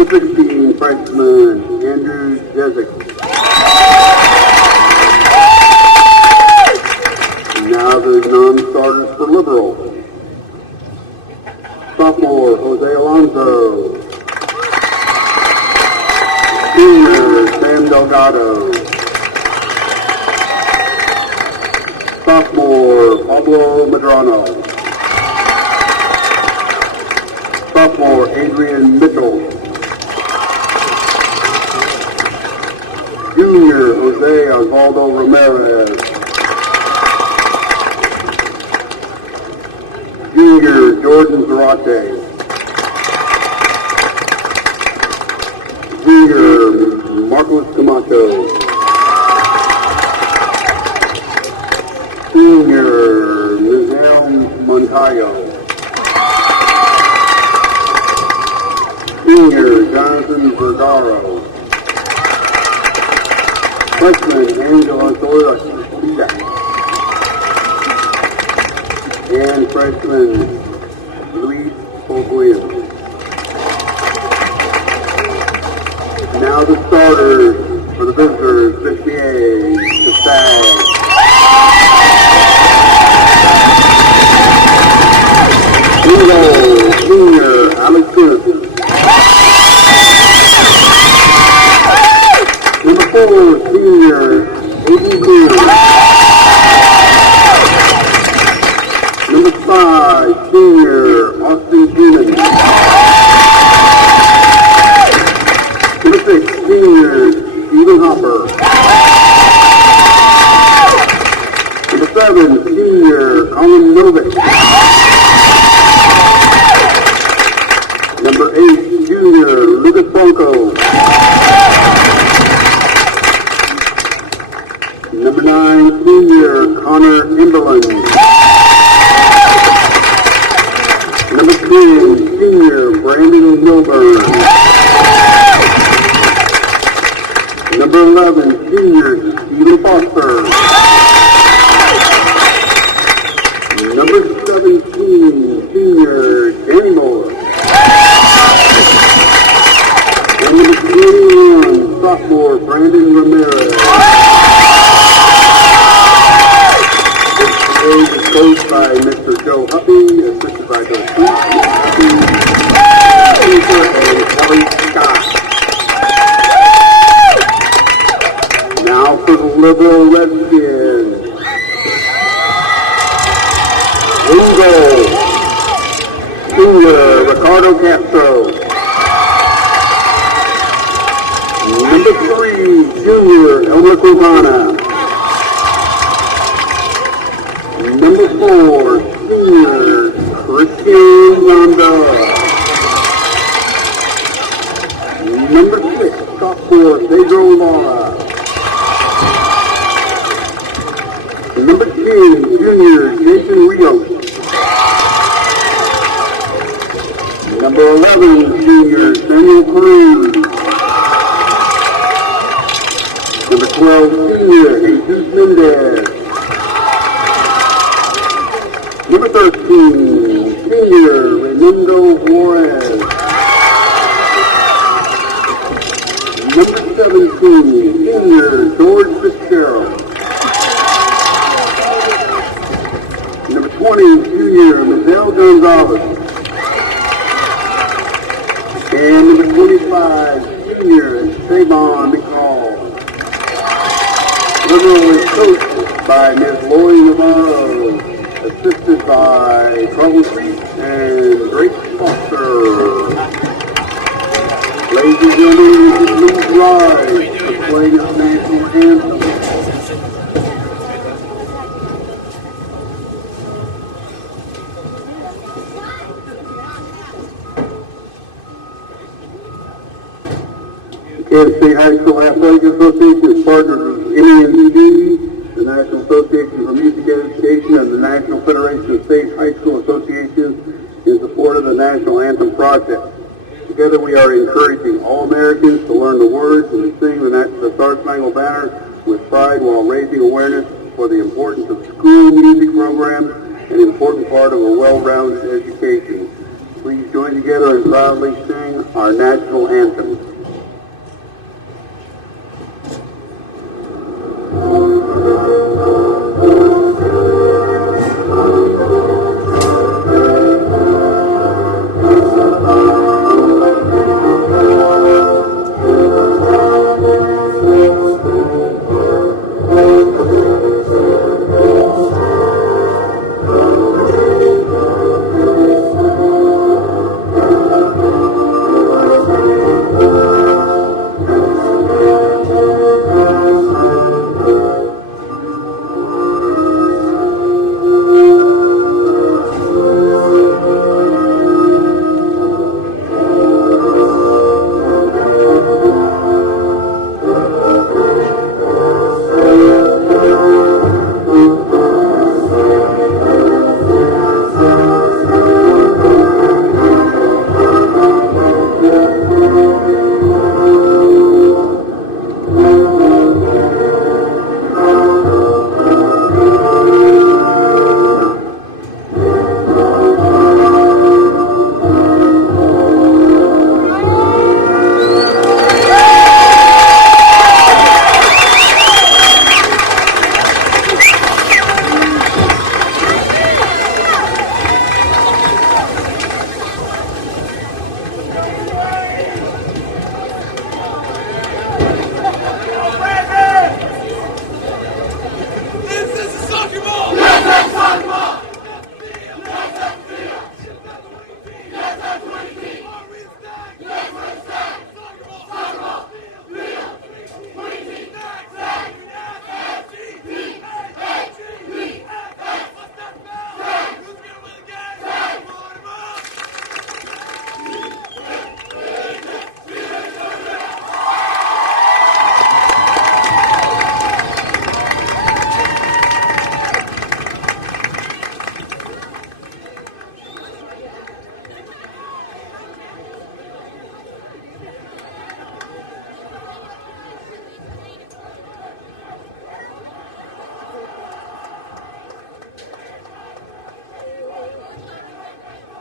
Number 16, freshman Andrew Jezik. Now the non-starters for Liberal. Sophomore Jose Alonso. Junior Sam Delgado. Sophomore Pablo Medrano. Sophomore Adrian Mitchell. Junior Jose Osvaldo Ramirez. Junior Jordan Zarate. Junior Marcos Camacho. Junior Mizel Moncayo. Junior Jonathan Verdaro. Freshman Angela Torres. And freshman Luis Williams. Now the starters for the visitors, By KSHSAA. Junior Alex Kennison. Number 4, senior Aiden Cruz. Number 5, senior Austin Keenan. Number 6, senior Stephen Hopper. Number 7, senior Colin Novik. Number 8, junior Lucas Bronco. Number 9, senior Connor Emberlin. Number 10, senior Brandon Milburn. Number 11, senior Stephen Foster. Number 17, senior Danny Moore. And number 21, sophomore Brandon Ramirez. This is coached by Mr. Joe Huppy, assisted by Joe and Kelly Scott. Now for the Liberal Redskins. Wingo, senior Ricardo Castro. Number 3, junior Elmer Cubana. Number 4, senior Christian Zonda. Number 6, sophomore Pedro Lara. Number 10, junior Jason Rios. Number 11, junior Samuel Cruz. Number 12, senior Jesus Mendez. Number 13, senior Raimundo Juarez. Number 17, senior George Fitzgerald. Number 20, junior Miguel Gonzalez. And number 25, junior Sabon McCall. Liberal is coached by Ms. Lori Navarro, assisted by Carlos Reese and Drake Foster. Ladies and gentlemen, please rise for playing the national anthem. Kansas State High School Athletic Association is partnered with NEMC, the National Association for Music Education, and the National Federation of State High School Associations in support of the National Anthem Project. Together we are encouraging all Americans to learn the words and sing the Star-Spangled Banner with pride while raising awareness for the importance of school music programs, an important part of a well-rounded education. Please join together and proudly sing our national anthem.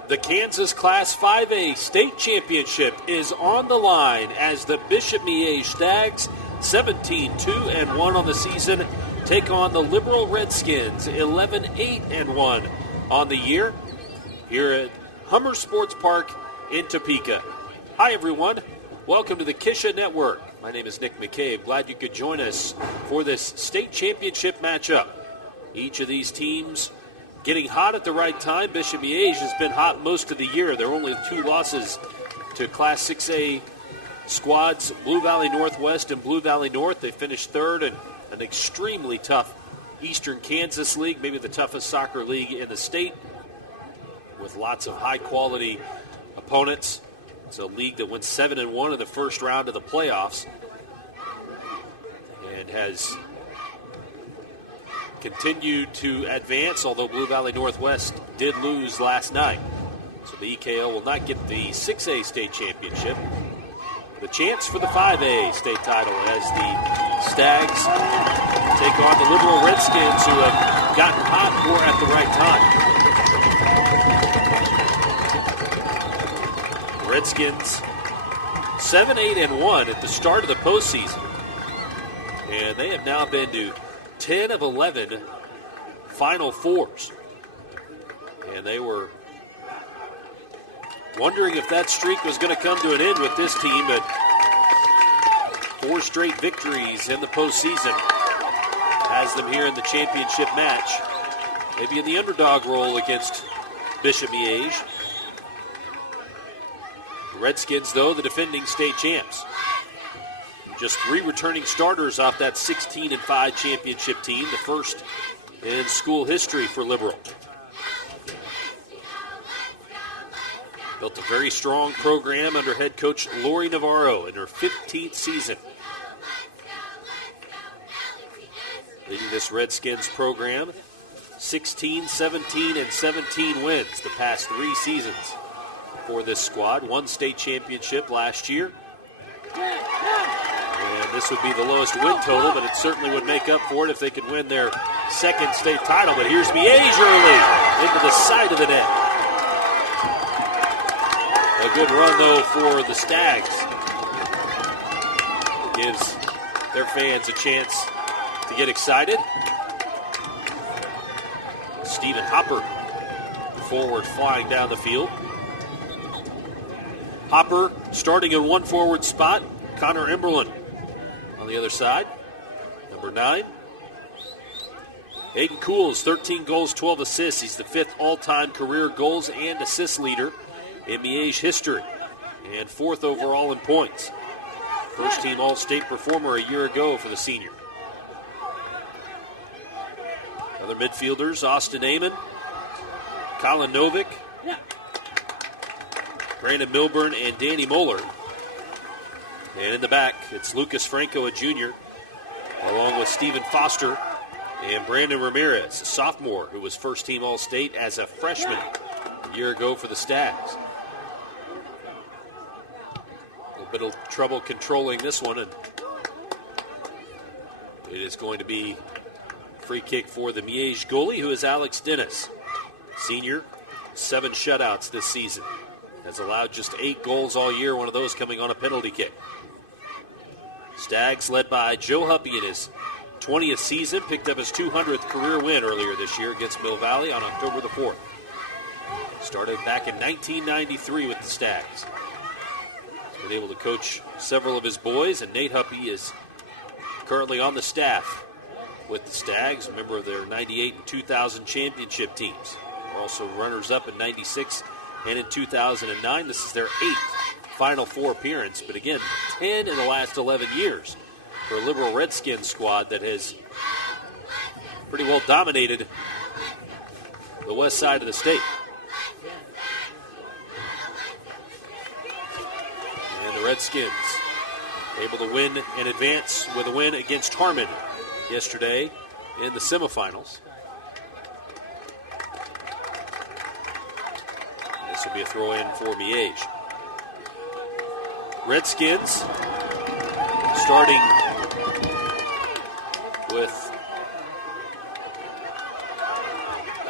The Kansas Class 5A State Championship is on the line as the Bishop Miege Stags, 17-2-1 on the season, take on the Liberal Redskins, 11-8-1 on the year, here at Hummer Sports Park in Topeka. Hi, everyone. Welcome to the KSHSAA Network. My name is Nick McCabe. Glad you could join us for this state championship matchup. Each of these teams getting hot at the right time. Bishop Miege has been hot most of the year. There are only 2 losses to Class 6A squads, Blue Valley Northwest and Blue Valley North. They finished third in an extremely tough Eastern Kansas League, maybe the toughest soccer league in the state, with lots of high-quality opponents. It's a league that went 7-1 in the first round of the playoffs and has continued to advance, although Blue Valley Northwest did lose last night. So the EKO will not get the 6A state championship. The chance for the 5A state title as the Stags take on the Liberal Redskins, who have gotten hot more at the right time. Redskins 7-8-1 at the start of the postseason. And they have now been to 10 of 11 Final Fours. And they were wondering if that streak was going to come to an end with this team, but 4 straight victories in the postseason has them here in the championship match. Maybe in the underdog role against Bishop Miege. The Redskins, though, the defending state champs. Just 3 returning starters off that 16-5 championship team, the first in school history for Liberal. Built a very strong program under head coach Lori Navarro in her 15th season. Leading this Redskins program, 16, 17, and 17 wins the past 3 seasons for this squad. 1 state championship last year. And this would be the lowest win total, but it certainly would make up for it if they could win their 2nd state title. But here's Miege early into the side of the net. A Good run, though, for the Stags. Gives their fans a chance to get excited. Stephen Hopper, forward, flying down the field. Hopper starting in one forward spot. Connor Emberlin on the other side, number 9. Aiden Cools, 13 goals, 12 assists. He's the 5th all-time career goals and assist leader in Miege history, and 4th overall in points. First-team All-State performer a year ago for the senior. Other midfielders, Austin Amon, Colin Novick, Brandon Milburn, and Danny Moeller. And in the back, it's Lucas Franco, a junior, along with Stephen Foster and Brandon Ramirez, a sophomore who was first-team All-State as a freshman a year ago for the Stags. A little bit of trouble controlling this one, and it is going to be a free kick for the Miege goalie, who is Alex Dennis. Senior, 7 shutouts this season. Has allowed just 8 goals all year, one of those coming on a penalty kick. Stags led by Joe Huppy in his 20th season, picked up his 200th career win earlier this year against Mill Valley on October the 4th. Started back in 1993 with the Stags. He's been able to coach several of his boys, and Nate Huppy is currently on the staff with the Stags, a member of their 98 and 2000 championship teams. Also runners-up in 96 and in 2009. This is their 8th Final Four appearance, but again, 10 in the last 11 years for a Liberal Redskins squad that has pretty well dominated the west side of the state. And the Redskins able to win and advance with a win against Harmon yesterday in the semifinals. This will be a throw-in for Miege. Redskins starting with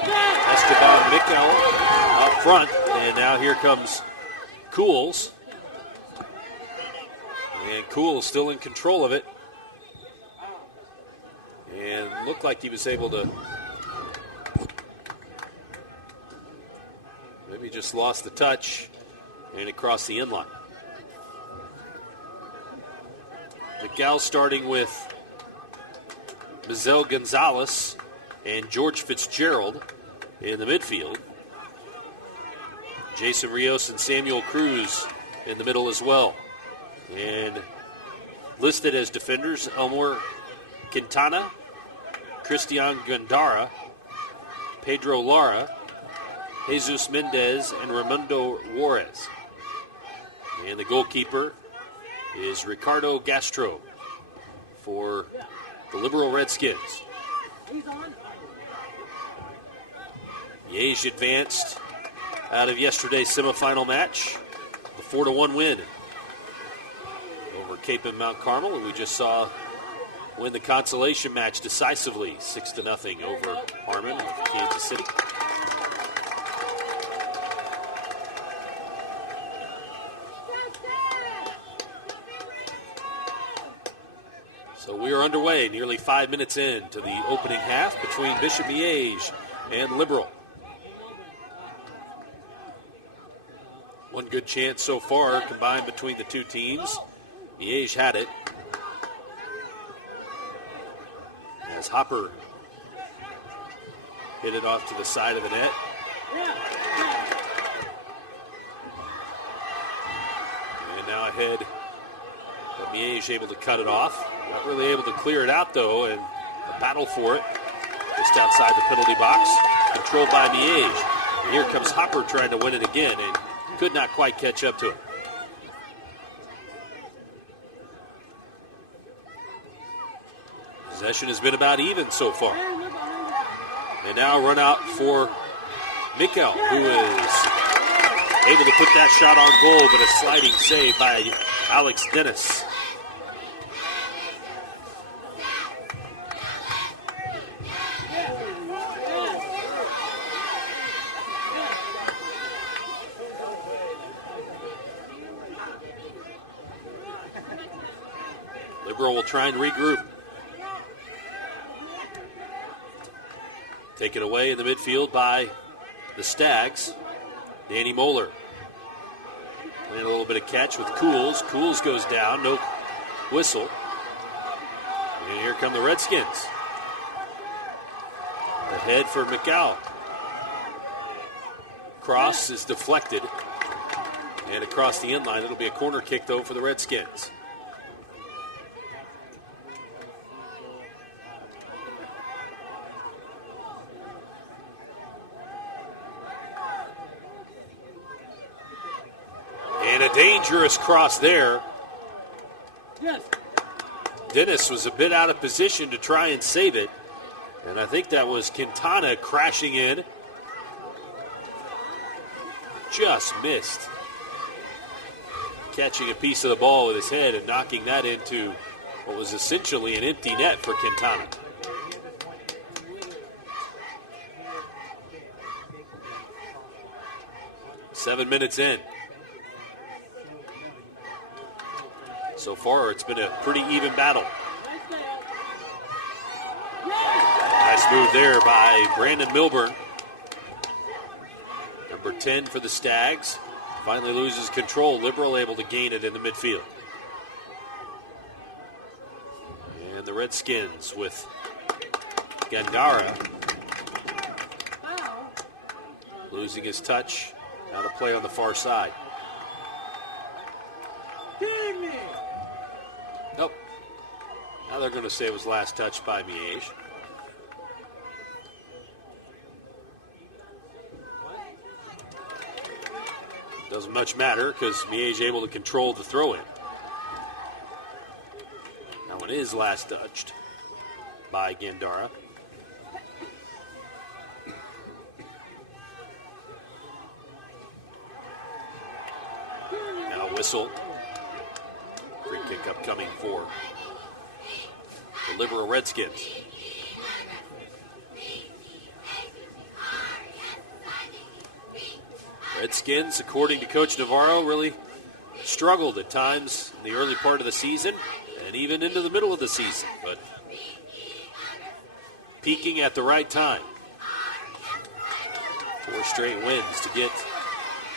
Esteban Mikkel up front, and now here comes Cools. And Cools still in control of it. And looked like he was able to, maybe just lost the touch, and it crossed the inline. Miguel starting with Mizel Gonzalez and George Fitzgerald in the midfield. Jason Rios and Samuel Cruz in the middle as well. And listed as defenders, Elmore Quintana, Cristian Gandara, Pedro Lara, Jesus Mendez, and Raimundo Juarez. And the goalkeeper is Ricardo Gastro for the Liberal Redskins. Miege advanced out of yesterday's semifinal match, the 4-1 win over Cape and Mount Carmel, and we just saw win the consolation match decisively, 6-0 over Harmon of Kansas City. So we are underway, nearly 5 minutes into the opening half between Bishop Miege and Liberal. One good chance so far combined between the two teams. Miege had it, as Hopper hit it off to the side of the net. And now ahead, but Miege able to cut it off. Not really able to clear it out, though, and a battle for it just outside the penalty box, controlled by Miege. And here comes Hopper trying to win it again, and could not quite catch up to it. Possession has been about even so far. And now a run out for Mikkel, who is able to put that shot on goal, but a sliding save by Alex Dennis. Liberal will try and regroup. Taken away in the midfield by the Stags. Danny Moeller. And a little bit of catch with Cools. Cools goes down, no whistle. And here come the Redskins. Ahead for McCall. Cross is deflected. And across the end line, it'll be a corner kick, though, for the Redskins. And a dangerous cross there. Yes. Dennis was a bit out of position to try and save it. And I think that was Quintana crashing in. Just missed. Catching a piece of the ball with his head and knocking that into what was essentially an empty net for Quintana. Seven minutes in. So far, it's been a pretty even battle. Nice move there by Brandon Milburn. Number 10 for the Stags. Finally loses control. Liberal able to gain it in the midfield. And the Redskins with Gandara losing his touch. Out of play on the far side. Nope. Now they're going to say it was last touched by Miege. Doesn't much matter because Miege able to control the throw-in. That one is last touched by Gandara. Now whistle. Free kick upcoming for the Liberal Redskins. Redskins, according to Coach Navarro, really struggled at times in the early part of the season and even into the middle of the season, but peaking at the right time. 4 straight wins to get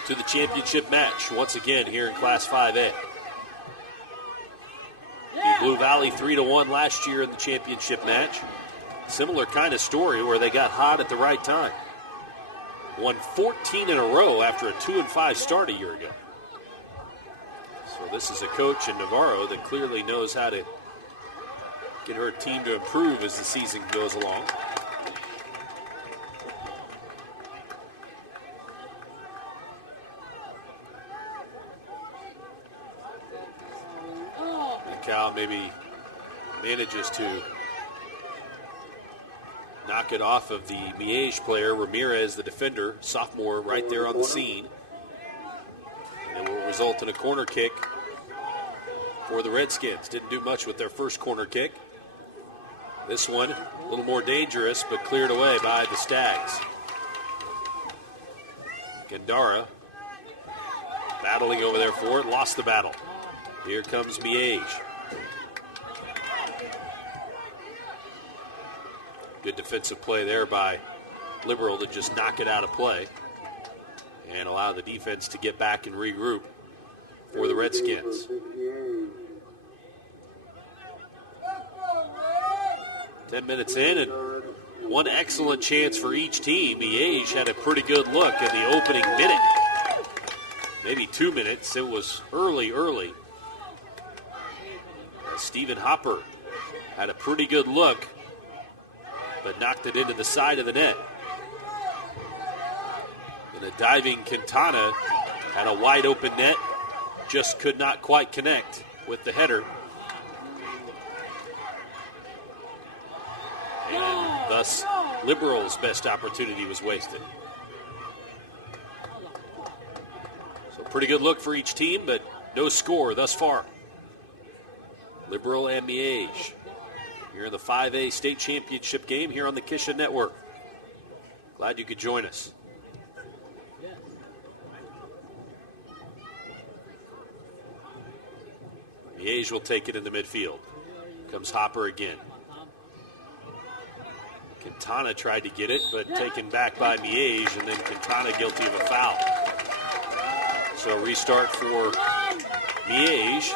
to the championship match once again here in Class 5A. Blue Valley 3-1 last year in the championship match. Similar kind of story where they got hot at the right time. Won 14 in a row after a 2-5 start a year ago. So this is a coach in Navarro that clearly knows how to get her team to improve as the season goes along. Cal maybe manages to knock it off of the Miege player, Ramirez, the defender, sophomore, right there on the scene. And it will result in a corner kick for the Redskins. Didn't do much with their first corner kick. This one, a little more dangerous, but cleared away by the Stags. Gandara battling over there for it, lost the battle. Here comes Miege. Good defensive play there by Liberal to just knock it out of play and allow the defense to get back and regroup for the Redskins. 10 minutes in and one excellent chance for each team. Miege had a pretty good look at the opening minute. Maybe 2 minutes. It was early. Stephen Hopper had a pretty good look, but knocked it into the side of the net. And a diving Quintana had a wide open net, just could not quite connect with the header. And thus, Liberal's best opportunity was wasted. So pretty good look for each team, but no score thus far. Liberal and Miege. Here in the 5A state championship game here on the KSHSAA Network. Glad you could join us. Miege will take it in the midfield. Comes Hopper again. Quintana tried to get it, but taken back by Miege, and then Quintana guilty of a foul. So restart for Miege.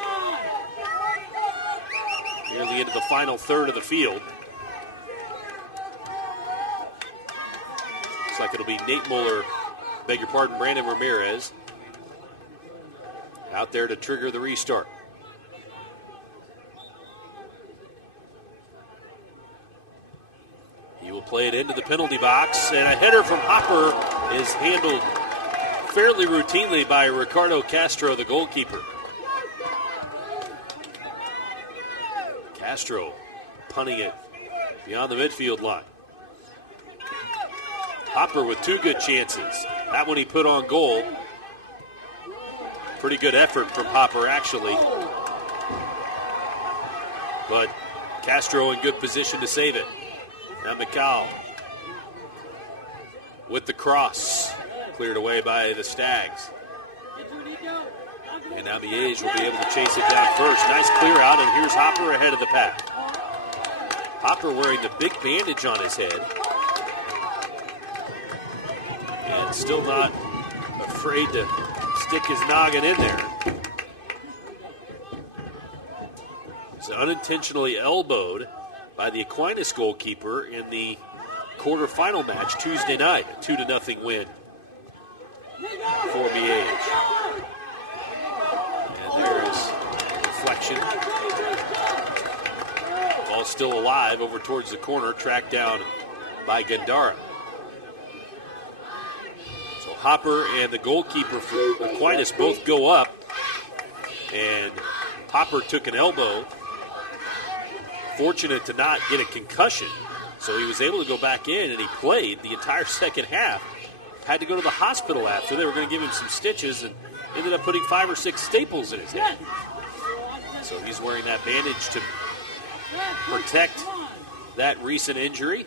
Nearly into the final third of the field. Looks like it'll be Nate Muller, Brandon Ramirez, out there to trigger the restart. He will play it into the penalty box, and a header from Hopper is handled fairly routinely by Ricardo Castro, the goalkeeper. Castro punting it beyond the midfield line. Hopper with two good chances. That one he put on goal. Pretty good effort from Hopper, actually. But Castro in good position to save it. Now McCall with the cross. Cleared away by the Stags. And now Miege will be able to chase it down first. Nice clear out, and here's Hopper ahead of the pack. Hopper wearing the big bandage on his head. And still not afraid to stick his noggin in there. He's unintentionally elbowed by the Aquinas goalkeeper in the quarterfinal match Tuesday night. A 2-0 win for Miege. And there is deflection. Ball still alive over towards the corner, tracked down by Gandara. So Hopper and the goalkeeper for Aquinas both go up. And Hopper took an elbow. Fortunate to not get a concussion. So he was able to go back in, and he played the entire second half. Had to go to the hospital after. They were going to give him some stitches and ended up putting 5 or 6 staples in his head. So he's wearing that bandage to protect that recent injury.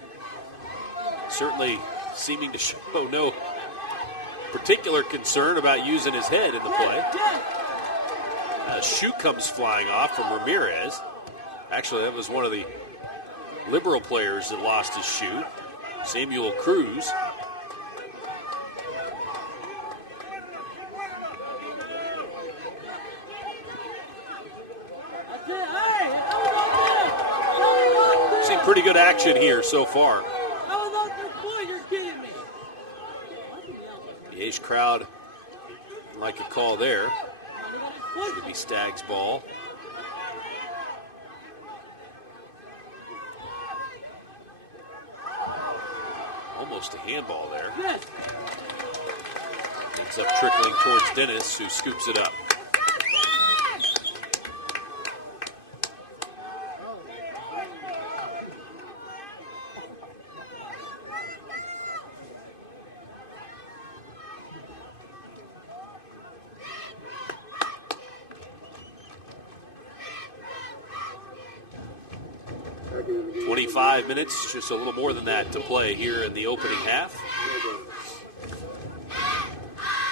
Certainly seeming to show no particular concern about using his head in the play. A shoe comes flying off from Ramirez. Actually, that was one of the Liberal players that lost his shoe, Samuel Cruz. Seen pretty good action here so far. The H crowd like a call there. Should be Stag's ball. Almost a handball there. Ends up trickling towards Dennis, who scoops it up. Minutes, just a little more than that to play here in the opening half.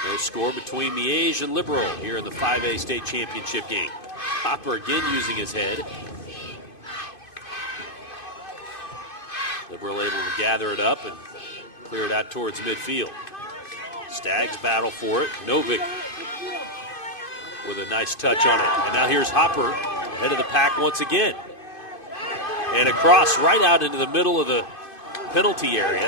No score between Miege and Liberal here in the 5A state championship game. Hopper again using his head. Liberal able to gather it up and clear it out towards midfield. Stags battle for it. Novick with a nice touch on it. And now here's Hopper ahead of the pack once again. And across right out into the middle of the penalty area.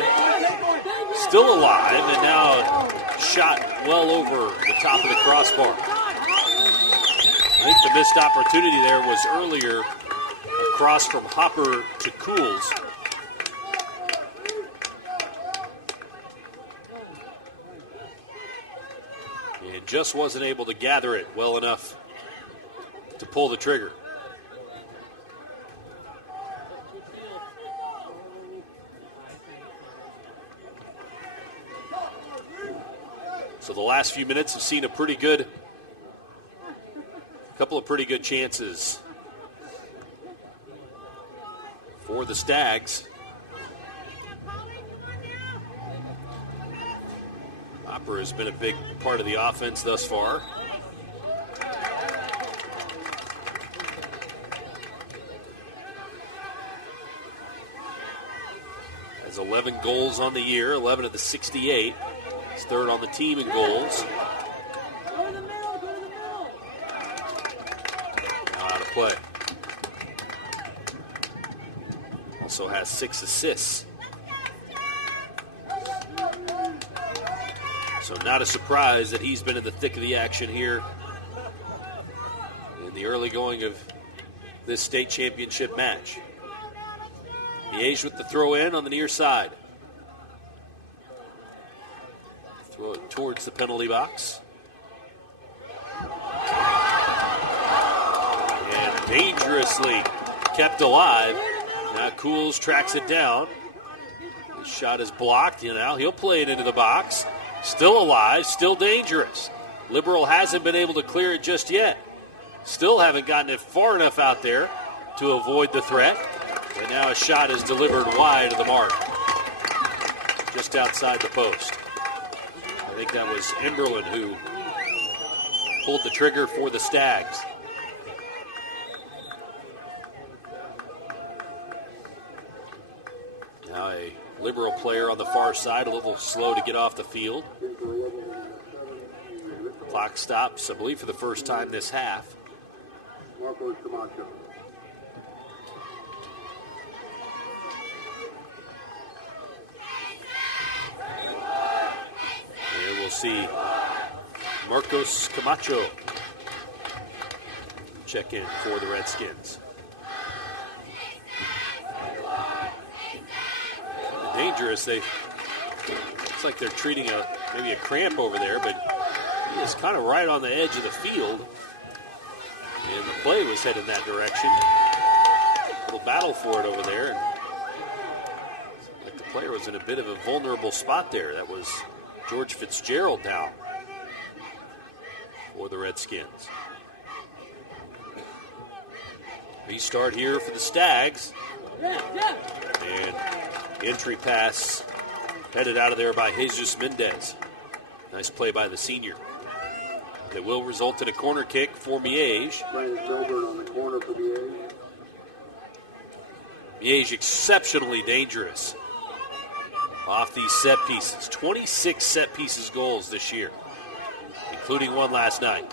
Still alive, and now shot well over the top of the crossbar. I think the missed opportunity there was earlier across from Hopper to Cools. And just wasn't able to gather it well enough to pull the trigger. So the last few minutes have seen a couple of pretty good chances for the Stags. Hopper has been a big part of the offense thus far. has 11 goals on the year, 11 of the 68. He's third on the team in goals. Go to the middle, go to the middle. Now out of play. Also has 6 assists. So not a surprise that he's been in the thick of the action here in the early going of this state championship match. Miege with the throw in on the near side. Throw it towards the penalty box. And dangerously kept alive. Now Cools tracks it down. His shot is blocked. He'll play it into the box. Still alive, still dangerous. Liberal hasn't been able to clear it just yet. Still haven't gotten it far enough out there to avoid the threat. And now a shot is delivered wide of the mark, just outside the post. I think that was Emberlin who pulled the trigger for the Stags. Now a Liberal player on the far side, a little slow to get off the field. Clock stops, I believe, for the first time this half. Here we'll see Marcos Camacho check in for the Redskins. Dangerous. Looks like they're treating maybe a cramp over there, but he is kind of right on the edge of the field. And the play was headed that direction. A little battle for it over there. And like the player was in a bit of a vulnerable spot there. That was George Fitzgerald now for the Redskins. Restart here for the Stags. And entry pass headed out of there by Jesus Mendez. Nice play by the senior. That will result in a corner kick for Miege. Brandon Milburn on the corner for Miege. Miege exceptionally dangerous off these set pieces. 26 set pieces goals this year, including one last night.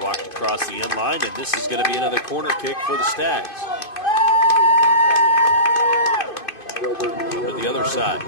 Blocked across the end line, and this is going to be another corner kick for the Stags. To the other side.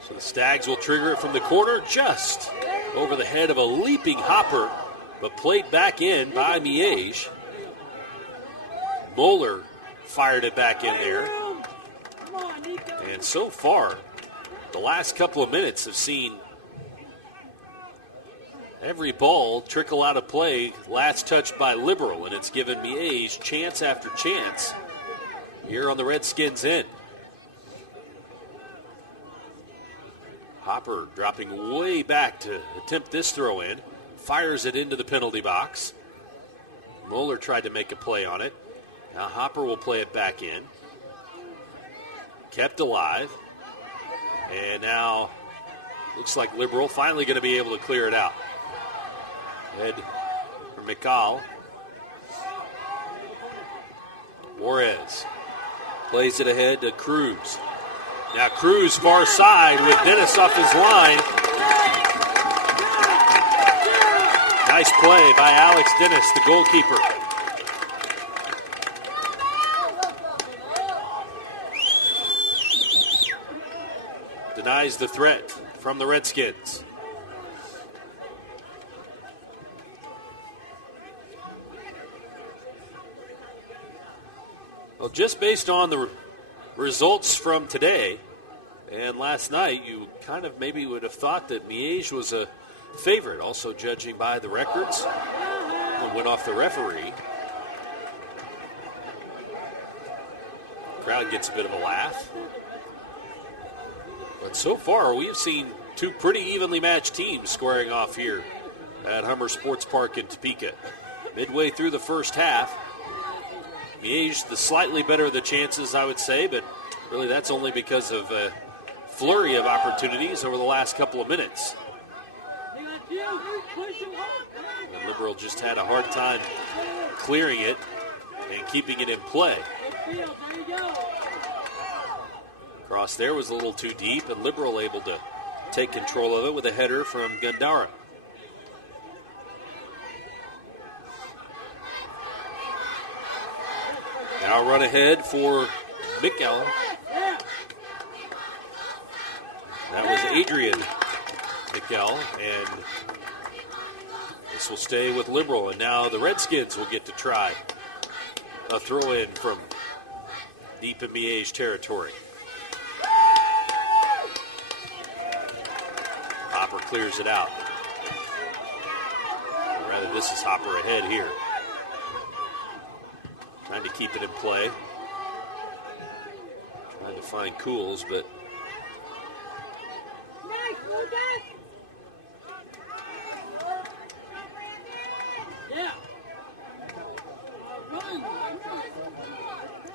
So the Stags will trigger it from the corner, just over the head of a leaping Hopper, but played back in by Miege. Moeller fired it back in there. And so far, the last couple of minutes have seen every ball trickle out of play, last touched by Liberal, and it's given Miege chance after chance here on the Redskins' end. Hopper dropping way back to attempt this throw in, fires it into the penalty box. Moeller tried to make a play on it. Now Hopper will play it back in. Kept alive. And now looks like Liberal finally going to be able to clear it out. Head for McCall. Juarez plays it ahead to Cruz. Now Cruz far side with Dennis off his line. Nice play by Alex Dennis, the goalkeeper. Denies the threat from the Redskins. Well, just based on the results from today and last night, you kind of maybe would have thought that Miege was a favorite, also judging by the records. It went off the referee. Crowd gets a bit of a laugh. But so far, we've seen two pretty evenly matched teams squaring off here at Hummer Sports Park in Topeka. midway through the first half. Miege, the slightly better of the chances, I would say, but really that's only because of a flurry of opportunities over the last couple of minutes. The Liberal just had a hard time clearing it and keeping it in play. Cross there was a little too deep, and Liberal able to take control of it with a header from Gandara. Now run ahead for Mikkel. That was Adrian Mikkel, and this will stay with Liberal. And now the Redskins will get to try a throw-in from deep in Miege territory. Hopper clears it out. Or rather, this is Hopper ahead here. Trying to keep it in play. Trying to find Cools, but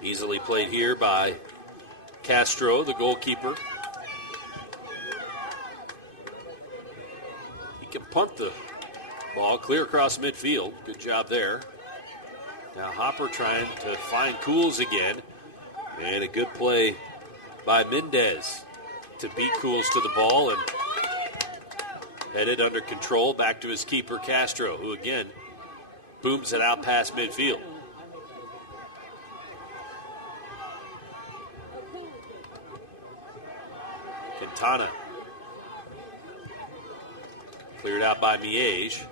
easily played here by Castro, the goalkeeper. He can punt the ball clear across midfield. Good job there. Now Hopper trying to find Cools again. And a good play by Mendez to beat Cools to the ball and headed under control back to his keeper Castro, who again booms it out past midfield. Quintana. Cleared out by Miege.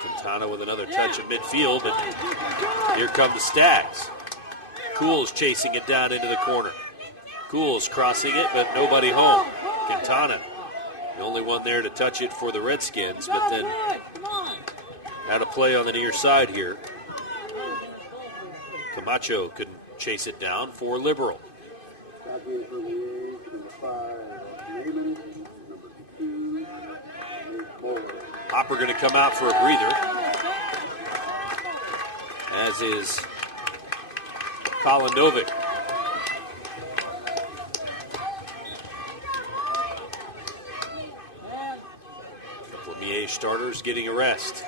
Quintana with another touch at midfield, but here come the Stags. Cools chasing it down into the corner. Cools crossing it, but nobody home. Quintana, the only one there to touch it for the Redskins, but then had a play on the near side here. Camacho couldn't chase it down for Liberal. Hopper going to come out for a breather, as is Colin Novick. A couple of Miege starters getting a rest.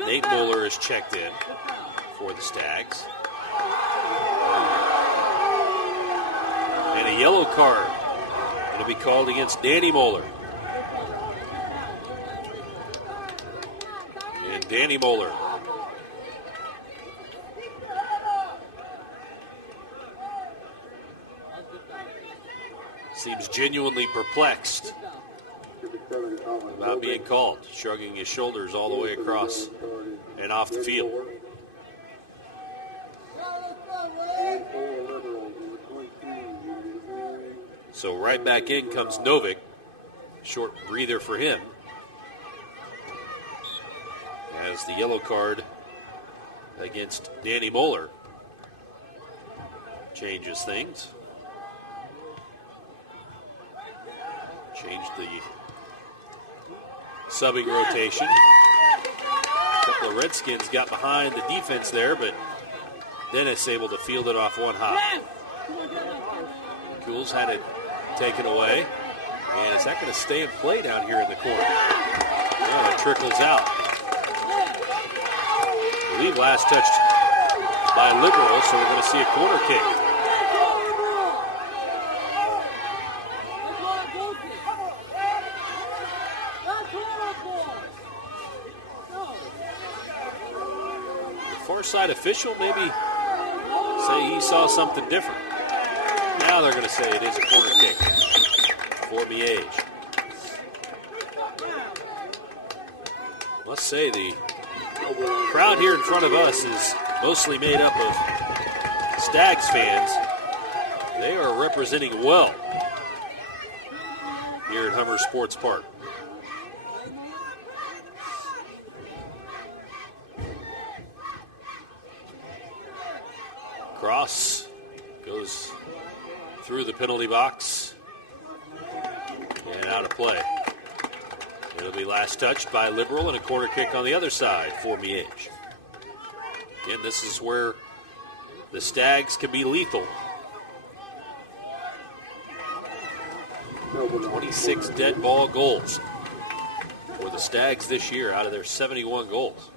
Nate Moeller is checked in for the Stags. And a yellow card going to be called against Danny Moeller. And Danny Moeller seems genuinely perplexed about being called, shrugging his shoulders all the way across and off the field. So right back in comes Novick. Short breather for him, as the yellow card against Danny Moeller changes things. Changed the subbing rotation. A couple of Redskins got behind the defense there, but Dennis able to field it off one hop. Cools had it taken away. And is that going to stay in play down here in the corner? No, it trickles out. I believe last touched by Liberal, so we're going to see a corner kick. The far side official maybe say he saw something different. Now they're going to say it is a corner kick for Miege. Must say the crowd here in front of us is mostly made up of Stags fans. They are representing well here at Hummer Sports Park. Cross goes through the penalty box play. It'll be last touched by Liberal and a corner kick on the other side for Miege. Again, this is where the Stags can be lethal. 26 dead ball goals for the Stags this year out of their 71 goals.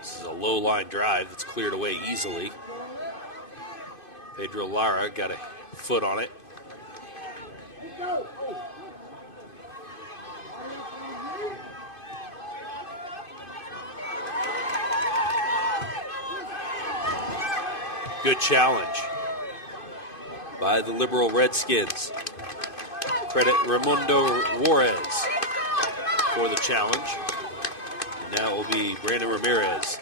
This is a low line drive that's cleared away easily. Pedro Lara got a foot on it. Good challenge by the Liberal Redskins. Credit Raimundo Juarez for the challenge. And now it will be Brandon Ramirez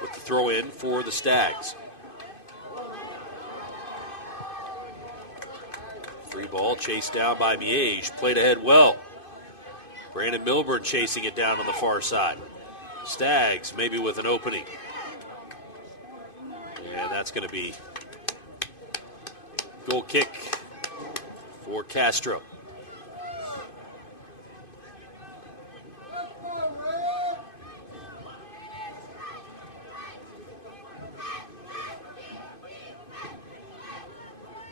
with the throw in for the Stags. Free ball chased down by Miege. Played ahead well. Brandon Milburn chasing it down on the far side. Stags maybe with an opening. And that's going to be goal kick for Castro.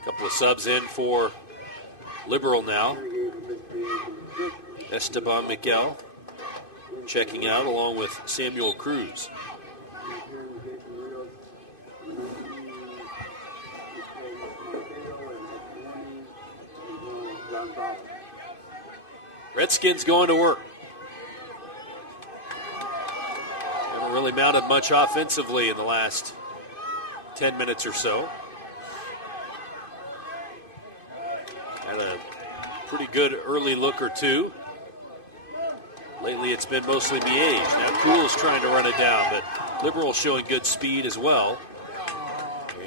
Couple of subs in for Liberal now. Esteban Miquel checking out along with Samuel Cruz. Redskins going to work. Haven't really mounted much offensively in the last 10 minutes or so. Had a pretty good early look or two. Lately it's been mostly Miege. Now Cool's trying to run it down, but Liberal showing good speed as well.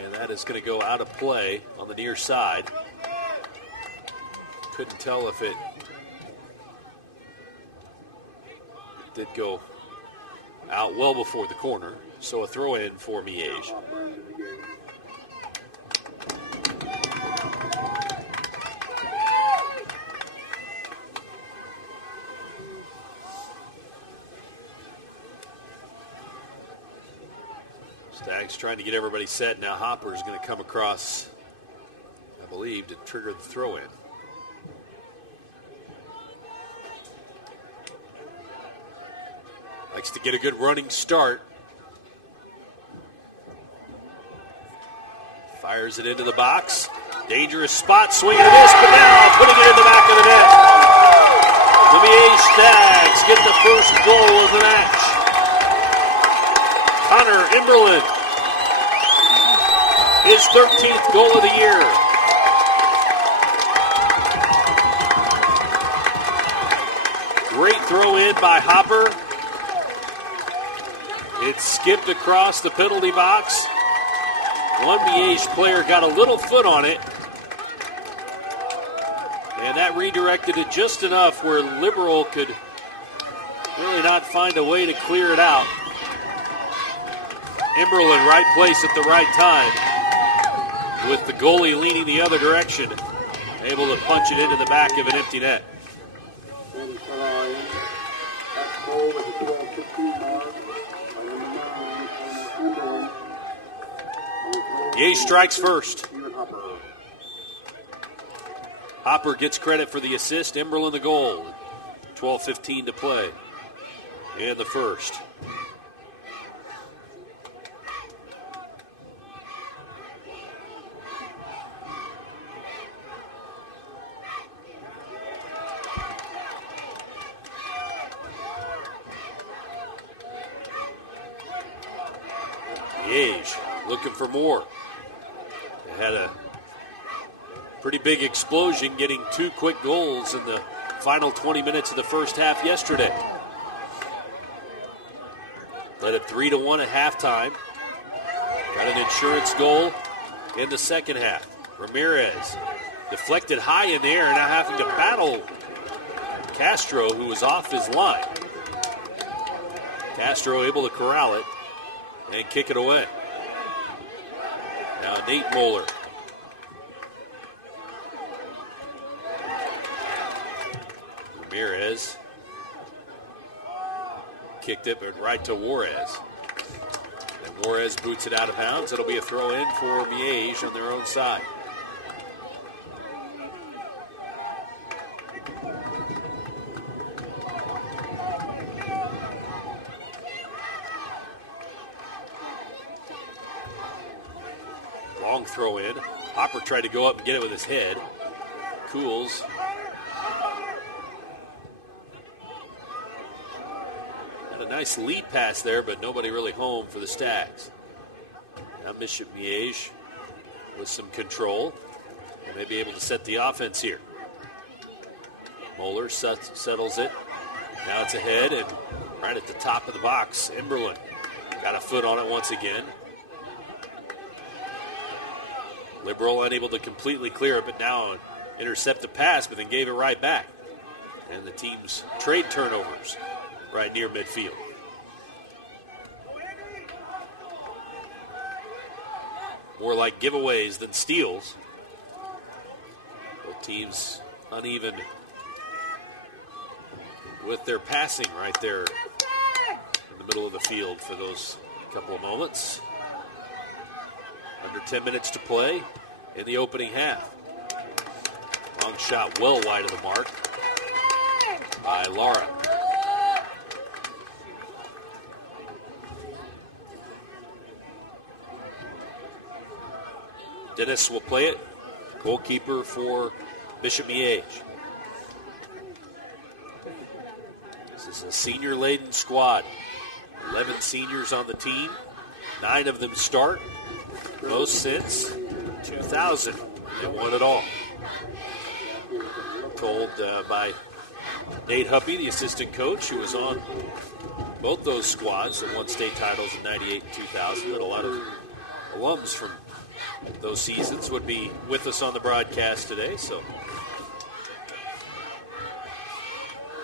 And that is going to go out of play on the near side. Couldn't tell if it did go out well before the corner. So a throw in for Miege. Stags trying to get everybody set. Now Hopper is going to come across, I believe, to trigger the throw in. Likes to get a good running start. Fires it into the box. Dangerous spot, swing and a miss, but now putting it in the back of the net. The Miege Stags get the first goal of the match. Connor Imberlin, his 13th goal of the year. Great throw in by Hopper. It skipped across the penalty box. One Miege player got a little foot on it. And that redirected it just enough where Liberal could really not find a way to clear it out. Imberlin, right place at the right time. With the goalie leaning the other direction. Able to punch it into the back of an empty net. Miege strikes first. Hopper gets credit for the assist. Imberlin the goal. 12:15 to play. And the first. Miege looking for more. They had a pretty big explosion, getting two quick goals in the final 20 minutes of the first half yesterday. Led it 3-1 at halftime. Got an insurance goal in the second half. Ramirez deflected high in the air, now having to battle Castro, who was off his line. Castro able to corral it. and kick it away. Now Nate Moeller. Ramirez kicked it, but right to Juarez. And Juarez boots it out of bounds. It'll be a throw in for Miege on their own side. Long throw in. Hopper tried to go up and get it with his head. Cools. Had a nice lead pass there, but nobody really home for the Stags. Now Bishop Miege with some control. And may be able to set the offense here. Moeller settles it. Now it's ahead and right at the top of the box. Emberlin got a foot on it once again. Liberal unable to completely clear it, but now intercept the pass, but then gave it right back. And the team's trade turnovers right near midfield. More like giveaways than steals. Both teams uneven with their passing right there in the middle of the field for those couple of moments. Under 10 minutes to play in the opening half. Long shot well wide of the mark by Lara. Dennis will play it. Goalkeeper for Bishop Miege. This is a senior-laden squad. 11 seniors on the team. 9 of them start. Most since 2000. They won it all. Told by Nate Huppy, the assistant coach, who was on both those squads that won state titles in 98 and 2000, that a lot of alums from those seasons would be with us on the broadcast today. So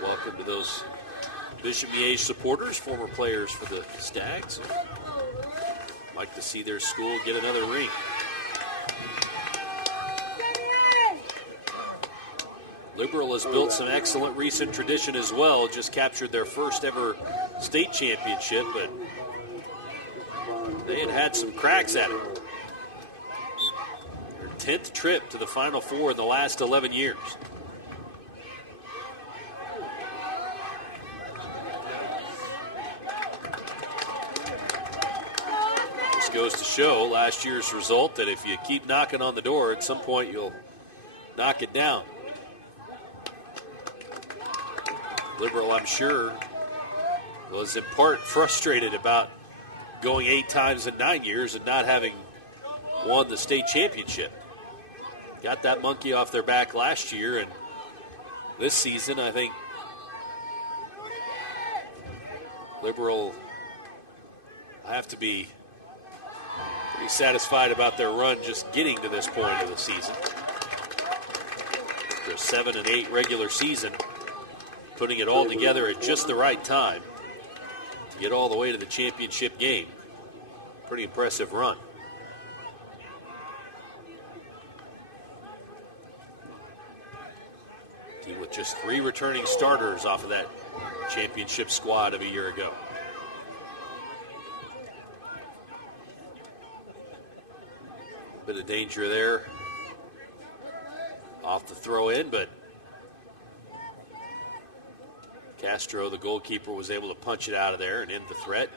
welcome to those Bishop Miege supporters, former players for the Stags. Like to see their school get another ring. Liberal has built some excellent recent tradition as well. Just captured their first ever state championship, but they had some cracks at it. Their 10th trip to the Final Four in the last 11 years. Goes to show last year's result that if you keep knocking on the door, at some point you'll knock it down. Liberal, I'm sure, was in part frustrated about going 8 times in 9 years and not having won the state championship. Got that monkey off their back last year, and this season I think Liberal have to be pretty satisfied about their run just getting to this point of the season. After a 7-8 regular season, putting it all together at just the right time to get all the way to the championship game. Pretty impressive run. Team with just 3 returning starters off of that championship squad of a year ago. Bit of danger there off the throw in, but Castro, the goalkeeper, was able to punch it out of there and end the threat.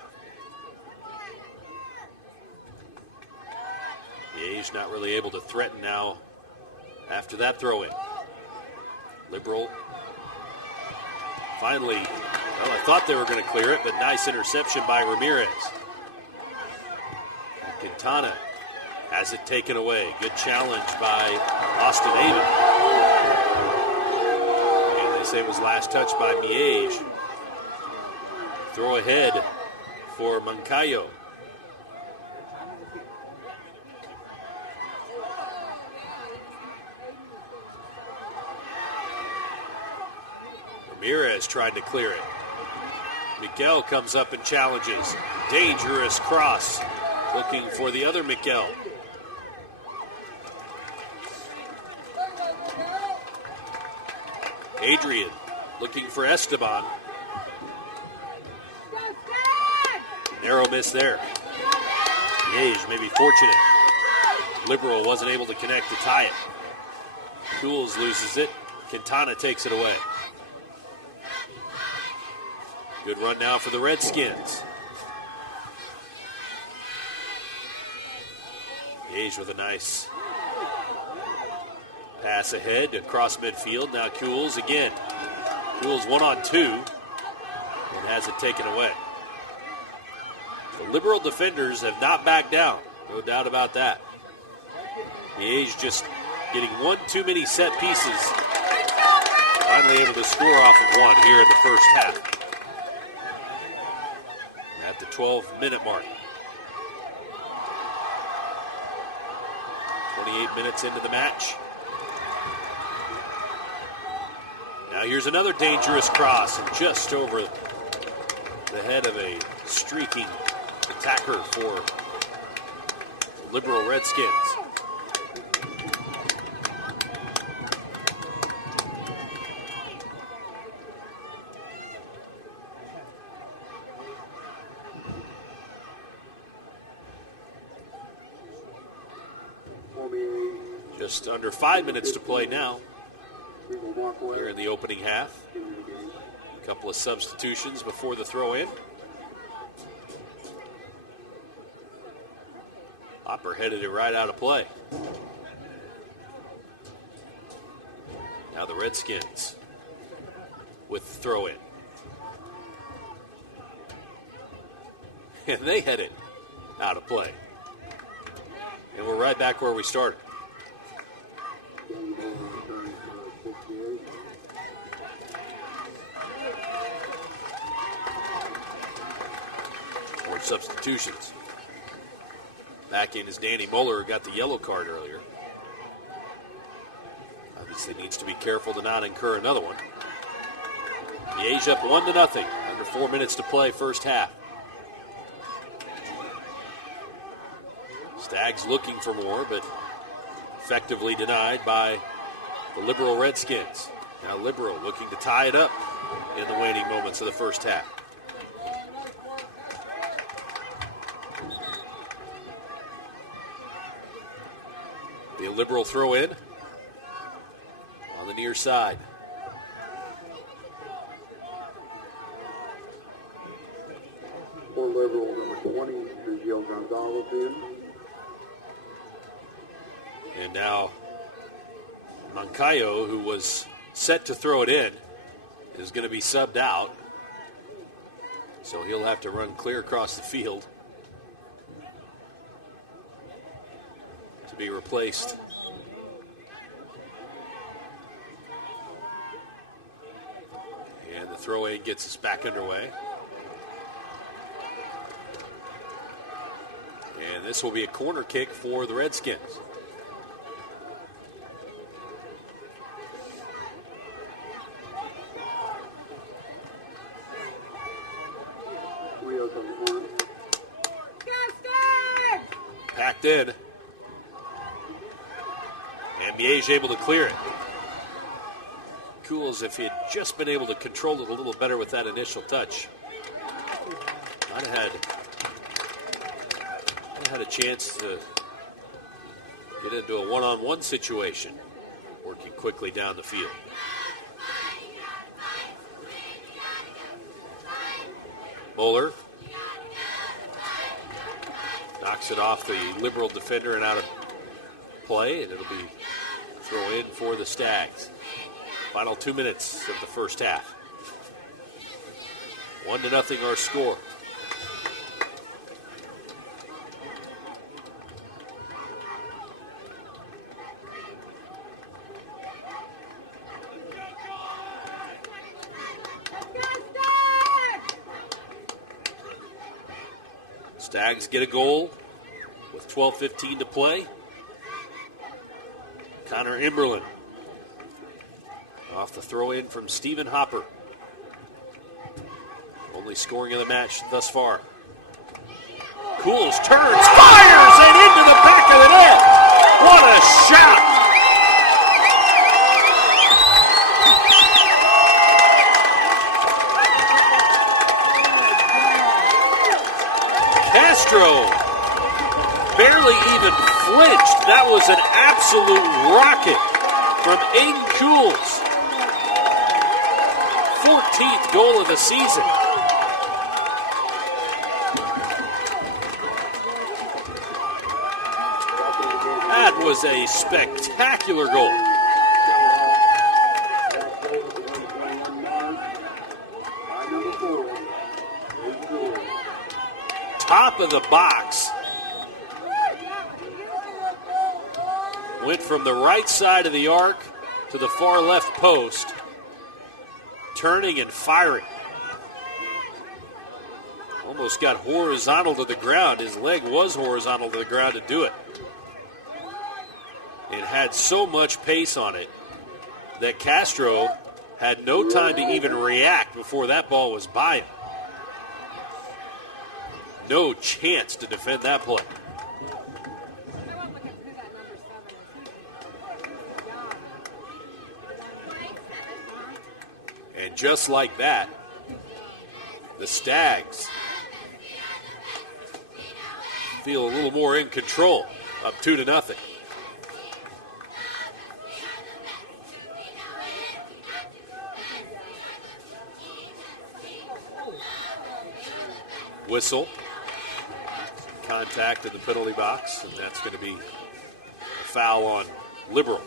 Miege not really able to threaten now after that throw in. Liberal finally, well, I thought they were going to clear it, but nice interception by Ramirez. And Quintana has it taken away. Good challenge by Austin Avon. And they say it was last touch by Miege. Throw ahead for Moncayo. Ramirez tried to clear it. Miguel comes up and challenges. Dangerous cross. Looking for the other Mikkel. Adrian looking for Esteban. Narrow miss there. Miege may be fortunate. Liberal wasn't able to connect to tie it. Cools loses it. Quintana takes it away. Good run now for the Redskins. Miege with a nice pass ahead across midfield. Now Cools again. Cools 1-on-2 and has it taken away. The Liberal defenders have not backed down. No doubt about that. Miege just getting one too many set pieces. Finally able to score off of one here in the first half. At the 12-minute mark. 28 minutes into the match. Now here's another dangerous cross and just over the head of a streaking attacker for the Liberal Redskins. Just under 5 minutes to play now here in the opening half. A couple of substitutions before the throw-in. Hopper headed it right out of play. Now the Redskins with the throw-in. And they head it out of play. And we're right back where we started. More substitutions. Back in is Danny Muller, who got the yellow card earlier. Obviously needs to be careful to not incur another one. Miege up 1-0. Under 4 minutes to play, first half. Stags looking for more, but effectively denied by the Liberal Redskins. Now Liberal looking to tie it up in the waning moments of the first half. The Liberal throw in on the near side. For Liberal, number 20, Sergio Gonzalez in. And now Moncayo, who was set to throw it in, is going to be subbed out. So he'll have to run clear across the field to be replaced. And the throw-in gets us back underway. And this will be a corner kick for the Redskins. Packed in. And Miege able to clear it. Cool as if he had just been able to control it a little better with that initial touch. Might have had a chance to get into a one-on-one situation, working quickly down the field. Moeller knocks it off the Liberal defender and out of play, and it'll be throw in for the Stags. Final 2 minutes of the first half. 1-0 our score. Stags get a goal with 12:15 to play. Connor Imberlin off the throw-in from Stephen Hopper. Only scoring of the match thus far. Cools turns, fires, and into the back of the net. What a shot. Castro barely even flinched. That was an absolute rocket from Aiden Cools. 14th goal of the season. That was a spectacular goal. Top of the box. Went from the right side of the arc to the far left post. Turning and firing. Almost got horizontal to the ground. His leg was horizontal to the ground to do it. It had so much pace on it that Castro had no time to even react before that ball was by him. No chance to defend that play. And just like that, the Stags feel a little more in control, up 2-0. Whistle. Contact in the penalty box, and that's going to be a foul on Liberal.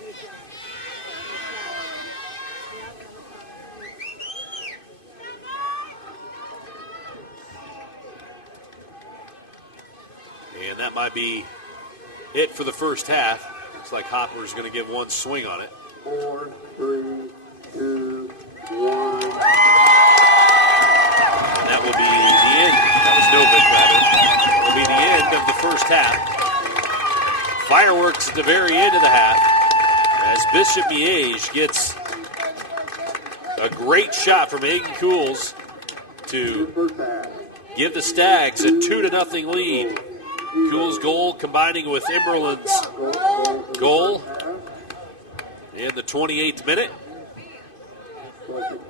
And that might be it for the first half. Looks like Hopper's going to give one swing on it. 4, 3, 2, 1. And that will be the end. That was no big rather. That will be the end of the first half. Fireworks at the very end of the half as Bishop Miege gets a great shot from Aiden Cools to give the Stags a 2-0 lead. Cools' goal combining with Emberlin's goal in the 28th minute,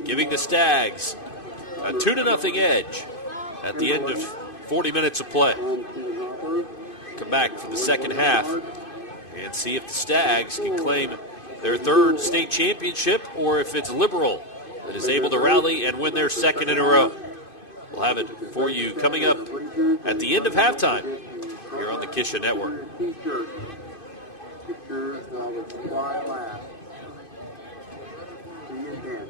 giving the Stags a 2-0 edge at the end of 40 minutes of play. Come back for the second half and see if the Stags can claim their third state championship or if it's Liberal that is able to rally and win their second in a row. We'll have it for you coming up at the end of halftime here on the KSHSAA Network. See you again.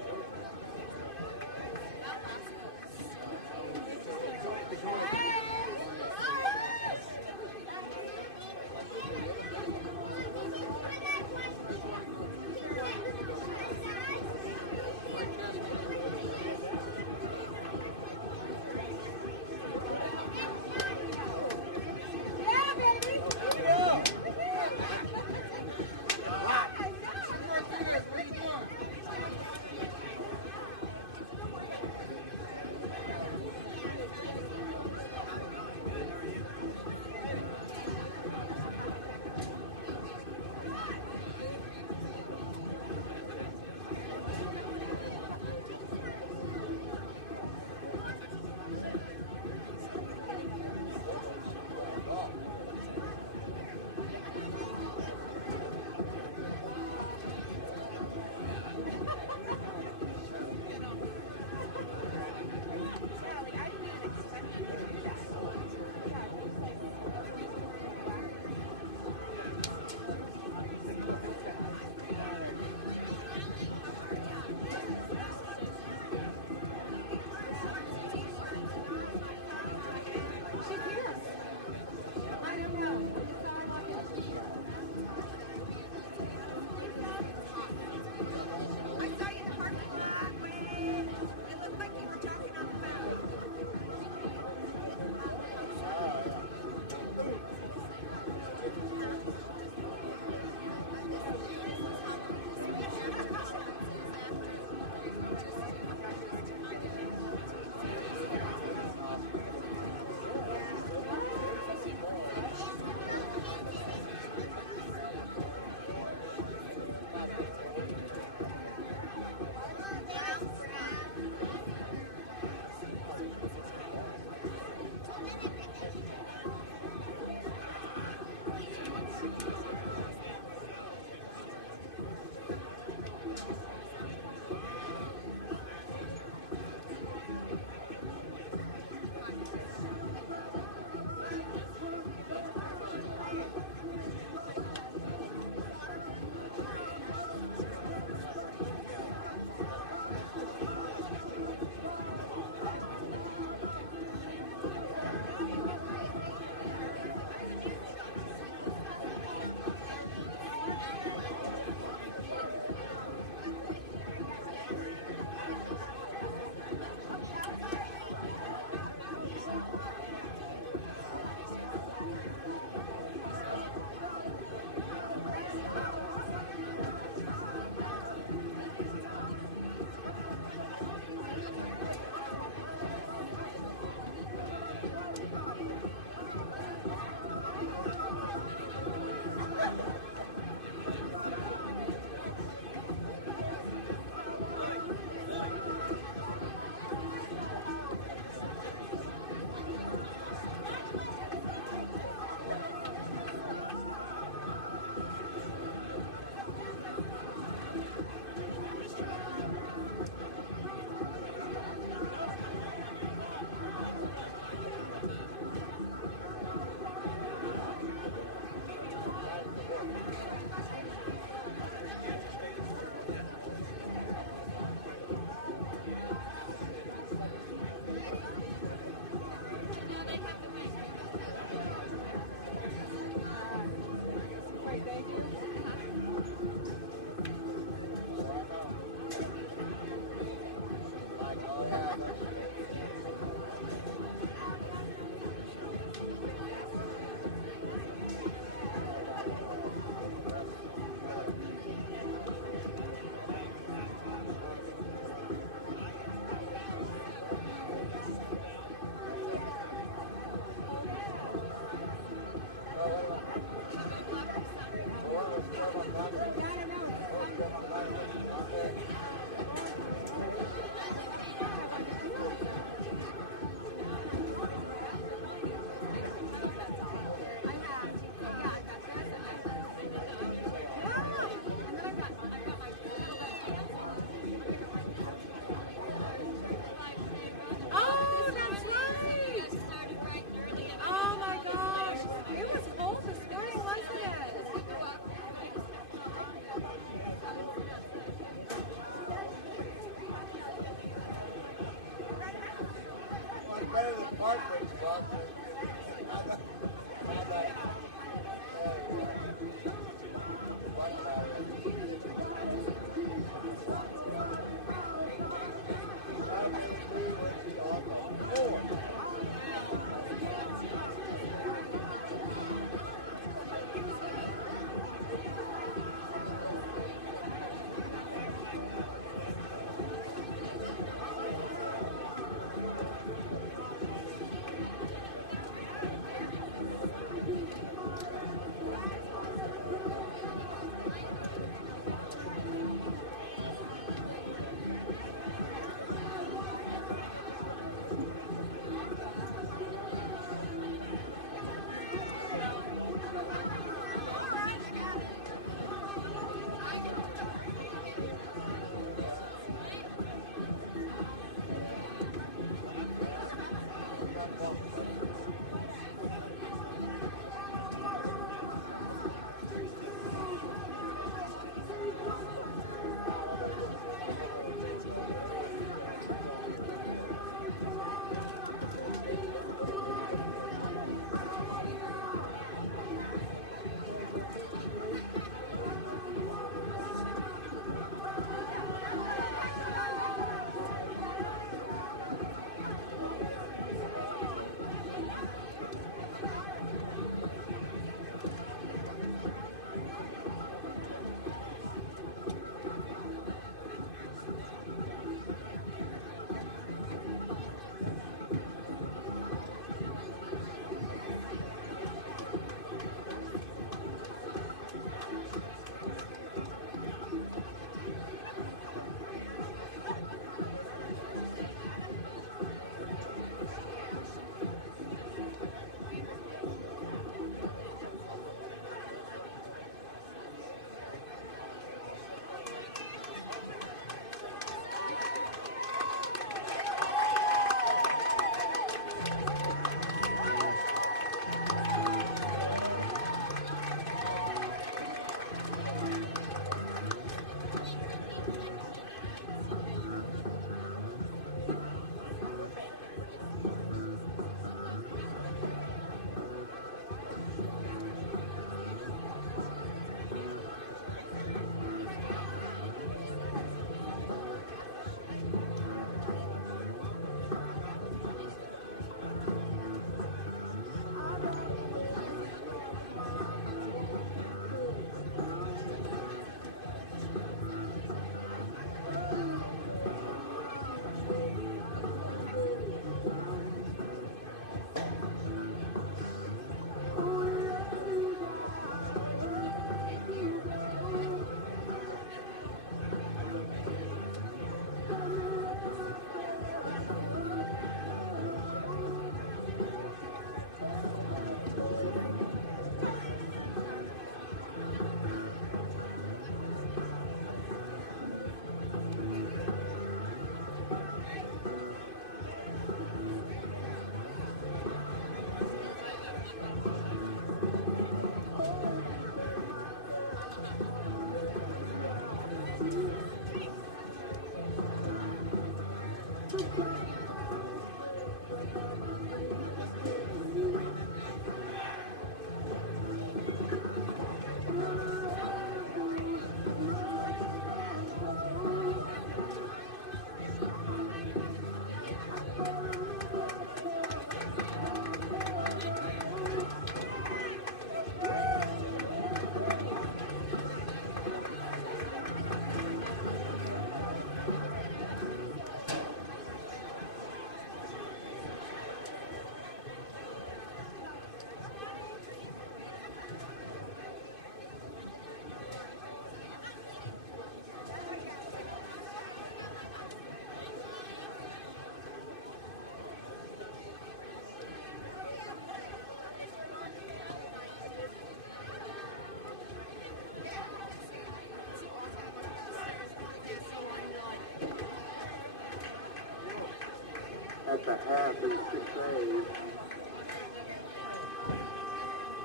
at the half in 6A.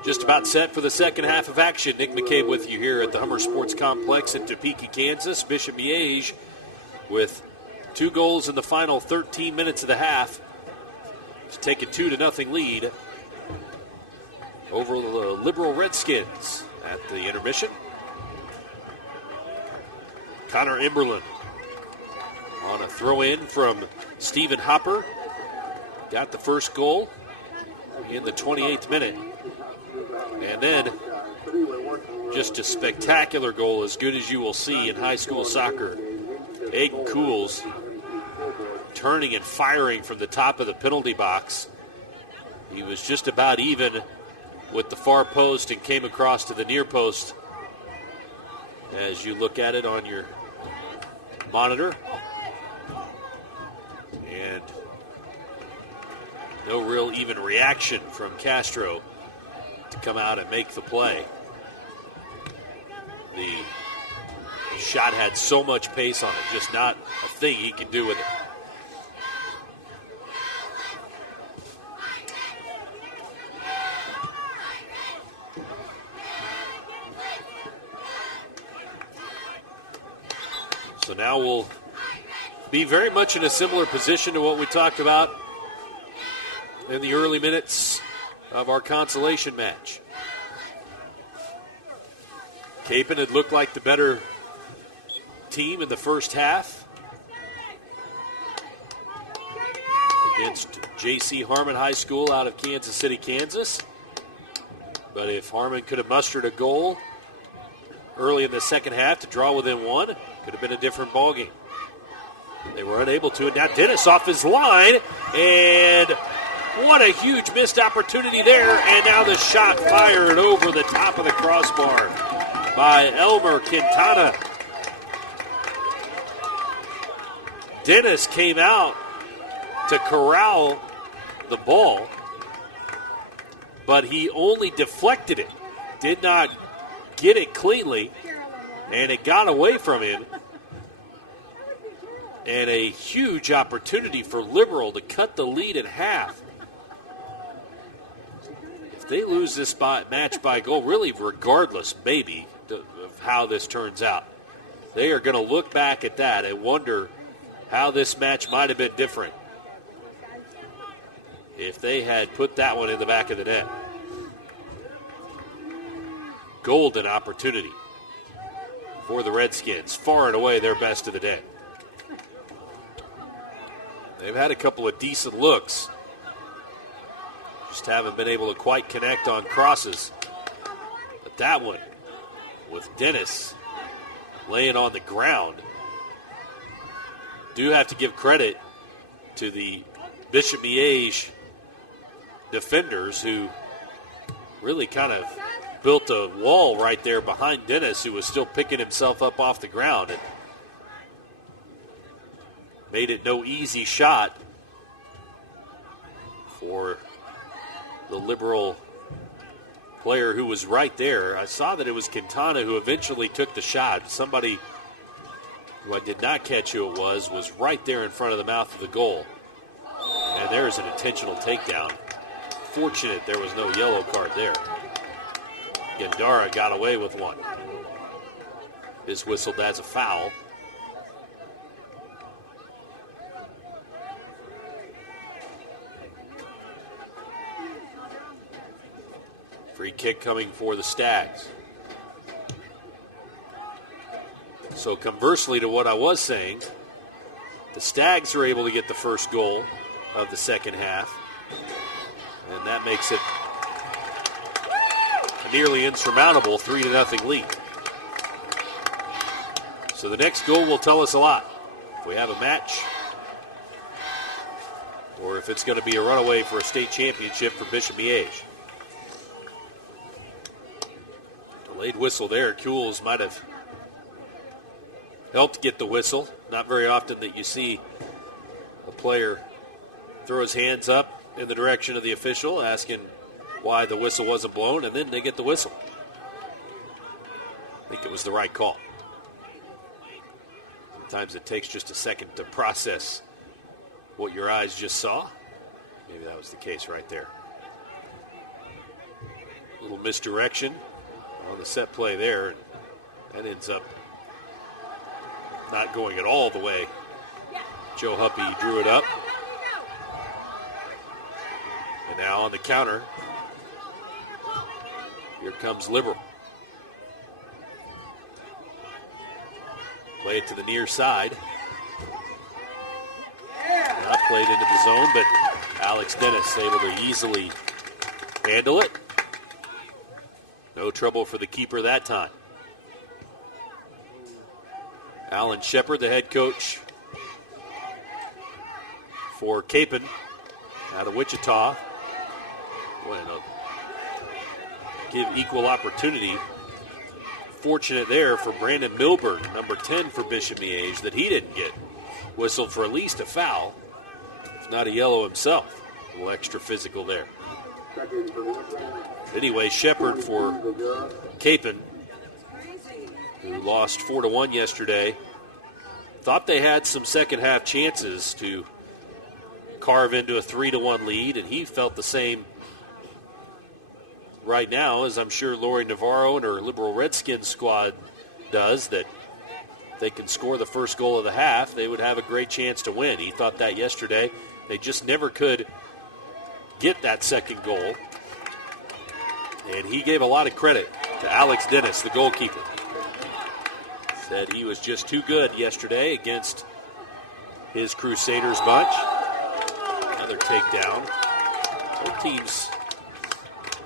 Just about set for the second half of action. Nick McCabe with you here at the Hummer Sports Complex in Topeka, Kansas. Bishop Miege with 2 goals in the final 13 minutes of the half. to take a 2-0 lead over the Liberal Redskins at the intermission. Connor Emberlin on a throw-in from Stephen Hopper. Got the first goal in the 28th minute. And then just a spectacular goal, as good as you will see in high school soccer. Aiden Cools turning and firing from the top of the penalty box. He was just about even with the far post and came across to the near post. As you look at it on your monitor. And no real even reaction from Castro to come out and make the play. The shot had so much pace on it, just not a thing he can do with it. So now we'll be very much in a similar position to what we talked about in the early minutes of our consolation match. Capon had looked like the better team in the first half against J.C. Harmon High School out of Kansas City, Kansas. But if Harmon could have mustered a goal early in the second half to draw within one, could have been a different ballgame. They were unable to. And now Dennis off his line, and what a huge missed opportunity there. And now the shot fired over the top of the crossbar by Elmer Quintana. Dennis came out to corral the ball, but he only deflected it, did not get it cleanly, and it got away from him. And a huge opportunity for Liberal to cut the lead in half. If they lose this match by goal, really regardless maybe of how this turns out, they are going to look back at that and wonder how this match might have been different if they had put that one in the back of the net. Golden opportunity for the Redskins, far and away their best of the day. They've had a couple of decent looks, just haven't been able to quite connect on crosses. But that one, with Dennis laying on the ground, do have to give credit to the Bishop Miege defenders who really kind of built a wall right there behind Dennis, who was still picking himself up off the ground, and made it no easy shot for the Liberal player who was right there. I saw that it was Quintana who eventually took the shot. Somebody who I did not catch who it was right there in front of the mouth of the goal. And there's an intentional takedown. Fortunate there was no yellow card there. Gandara got away with one. Is whistled as a foul. Free kick coming for the Stags. So conversely to what I was saying, the Stags are able to get the first goal of the second half, and that makes it a nearly insurmountable 3-0 lead. So the next goal will tell us a lot. If we have a match, or if it's going to be a runaway for a state championship for Bishop Miege. Delayed whistle there. Kuhls might have helped get the whistle. Not very often that you see a player throw his hands up in the direction of the official, asking why the whistle wasn't blown, and then they get the whistle. I think it was the right call. Sometimes it takes just a second to process what your eyes just saw. Maybe that was the case right there. A little misdirection on the set play there, and that ends up not going at all the way Joe Huppy drew it up. And now on the counter, here comes Liberal. Play it to the near side. Not played into the zone, but Alex Dennis able to easily handle it. No trouble for the keeper that time. Alan Shepard, the head coach for Capon out of Wichita. Boy, give equal opportunity. Fortunate there for Brandon Milburn, number 10 for Bishop Miege, that he didn't get whistled for at least a foul, if not a yellow himself. A little extra physical there. Anyway, Shepard for Capon, who lost 4-1 yesterday, thought they had some second half chances to carve into a 3-1 lead, and he felt the same right now, as I'm sure Lori Navarro and her Liberal Redskins squad does, that if they can score the first goal of the half, they would have a great chance to win. He thought that yesterday. They just never could get that second goal. And he gave a lot of credit to Alex Dennis, the goalkeeper. Said he was just too good yesterday against his Crusaders bunch. Another takedown. Both teams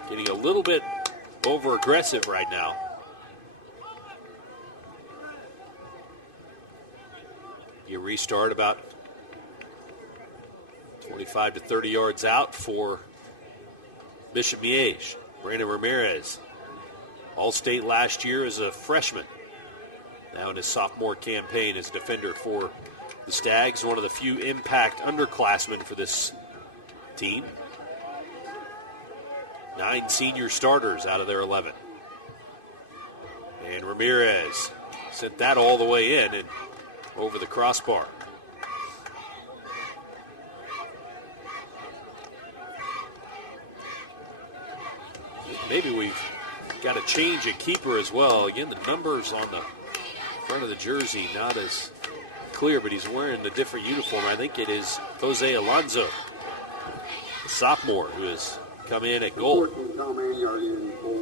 getting a little bit over-aggressive right now. You restart about 25 to 30 yards out for Bishop Miege. Brandon Ramirez, All-State last year as a freshman. Now in his sophomore campaign as defender for the Stags, one of the few impact underclassmen for this team. 9 senior starters out of their 11. And Ramirez sent that all the way in and over the crossbar. Maybe we've got to change a keeper as well. Again, the numbers on the front of the jersey not as clear, but he's wearing a different uniform. I think it is Jose Alonso, the sophomore, who has come in at goal.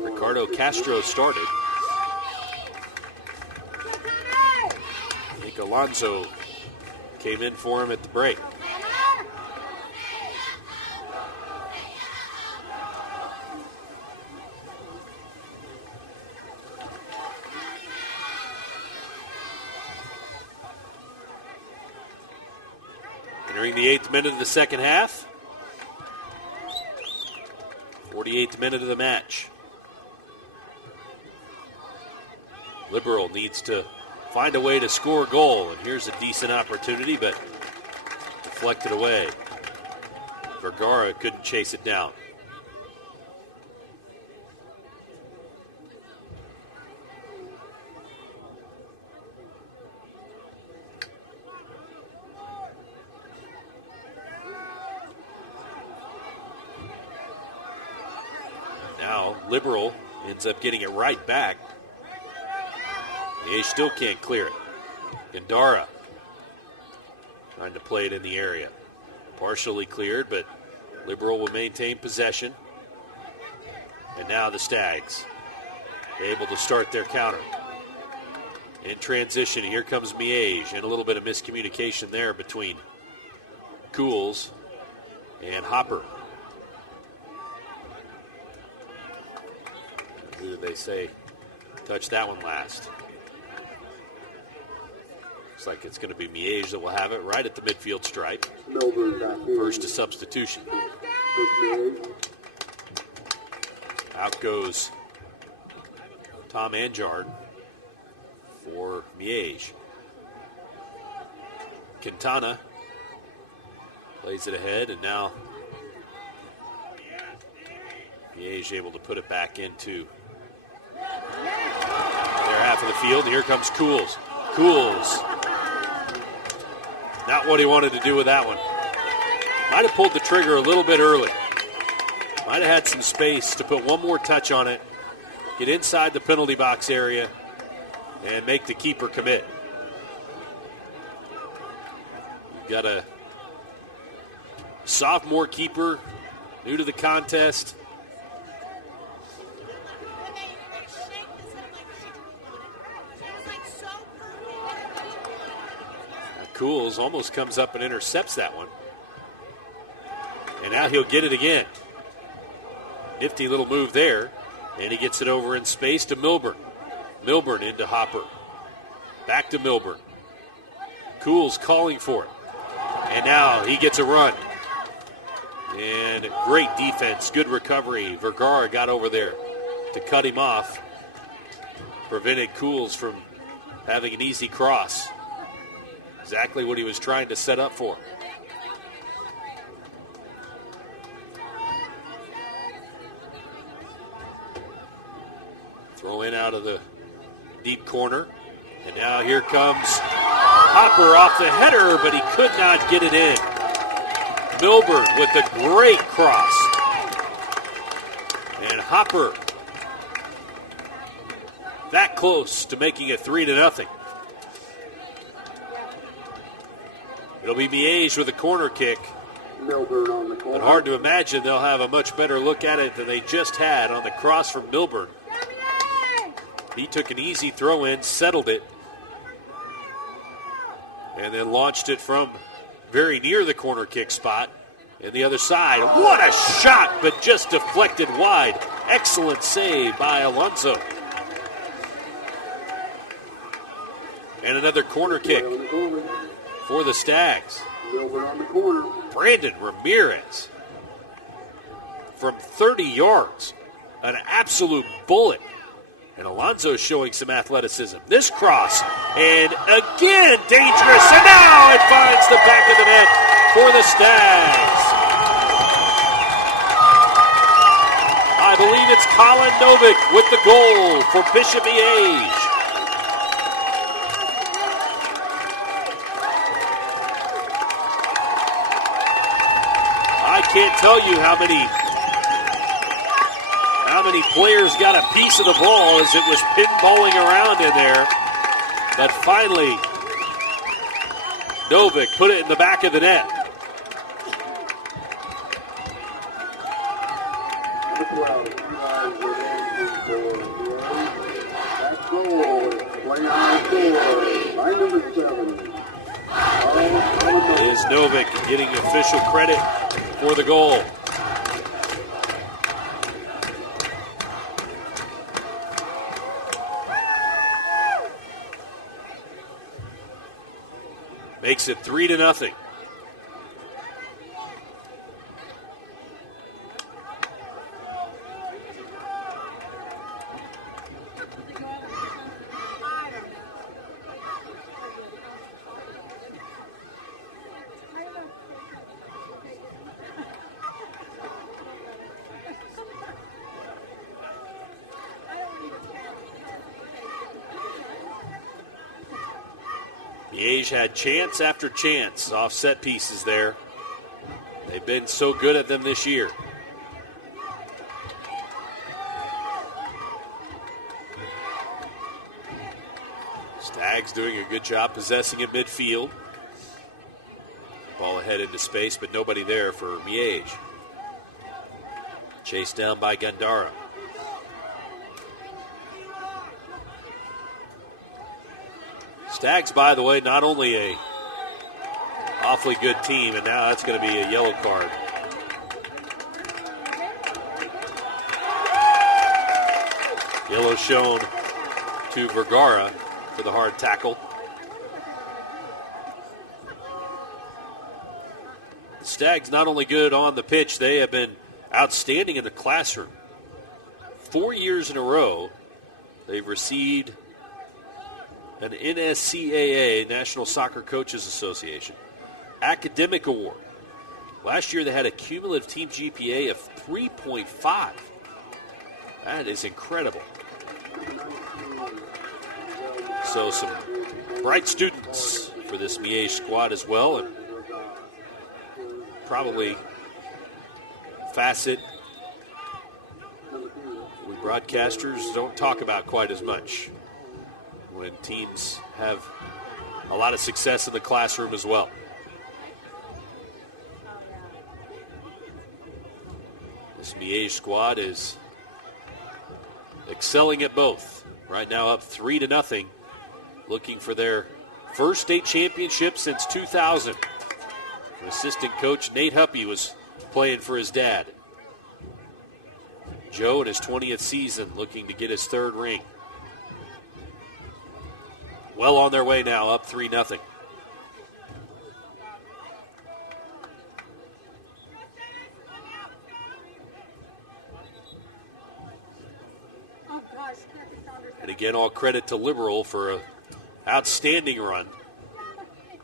Ricardo Castro started. I think Alonso came in for him at the break. Entering the 8th minute of the second half. 48th minute of the match. Liberal needs to find a way to score a goal, and here's a decent opportunity, but deflected away. Vergara couldn't chase it down. Now, Liberal ends up getting it right back. They still can't clear it. Gandara trying to play it in the area. Partially cleared, but Liberal will maintain possession. And now the Stags able to start their counter. In transition, here comes Miege, and a little bit of miscommunication there between Cools and Hopper. Who did they say touched that one last? Looks like it's going to be Miege that will have it right at the midfield stripe. First to substitution. Out goes Tom Anjard for Miege. Quintana plays it ahead, and now Miege able to put it back into their half of the field. And here comes Cools. Cools. Not what he wanted to do with that one. Might have pulled the trigger a little bit early. Might have had some space to put one more touch on it, get inside the penalty box area, and make the keeper commit. You've got a sophomore keeper new to the contest. Cools almost comes up and intercepts that one. And now he'll get it again. Nifty little move there. And he gets it over in space to Milburn. Milburn into Hopper. Back to Milburn. Cools calling for it. And now he gets a run. And great defense. Good recovery. Vergara got over there to cut him off. Prevented Cools from having an easy cross. Exactly what he was trying to set up for. Throw in out of the deep corner. And now here comes Hopper off the header, but he could not get it in. Milburn with a great cross. And Hopper that close to making it 3-0. It'll be Miege with a corner kick. Milburn on the corner. But hard to imagine they'll have a much better look at it than they just had on the cross from Milburn. He took an easy throw in, settled it, and then launched it from very near the corner kick spot. And the other side, what a shot, but just deflected wide. Excellent save by Alonso. And another corner kick for the Stags. Milburn on the corner. Brandon Ramirez from 30 yards. An absolute bullet. And Alonso showing some athleticism. This cross, and again dangerous, and now it finds the back of the net for the Stags. I believe it's Colin Novick with the goal for Bishop Miege. I can't tell you how many players got a piece of the ball as it was pinballing around in there. But finally, Novick put it in the back of the net. It is Novick getting official credit for the goal. Makes it 3-0. Miege had chance after chance off set pieces there. They've been so good at them this year. Stags doing a good job possessing in midfield. Ball ahead into space, but nobody there for Miege. Chased down by Gandara. Stags, by the way, not only a awfully good team, and now that's going to be a yellow card. Yellow shown to Vergara for the hard tackle. The Stags not only good on the pitch, they have been outstanding in the classroom. 4 years in a row, they've received an NSCAA, National Soccer Coaches Association, Academic Award. Last year they had a cumulative team GPA of 3.5. That is incredible. So some bright students for this Miege squad as well, and probably facet we broadcasters don't talk about quite as much when teams have a lot of success in the classroom as well. This Miege squad is excelling at both. Right now up 3-0, looking for their first state championship since 2000. Assistant coach Nate Huppy was playing for his dad. Joe in his 20th season looking to get his third ring. Well on their way now, up 3-0. And again, all credit to Liberal for an outstanding run.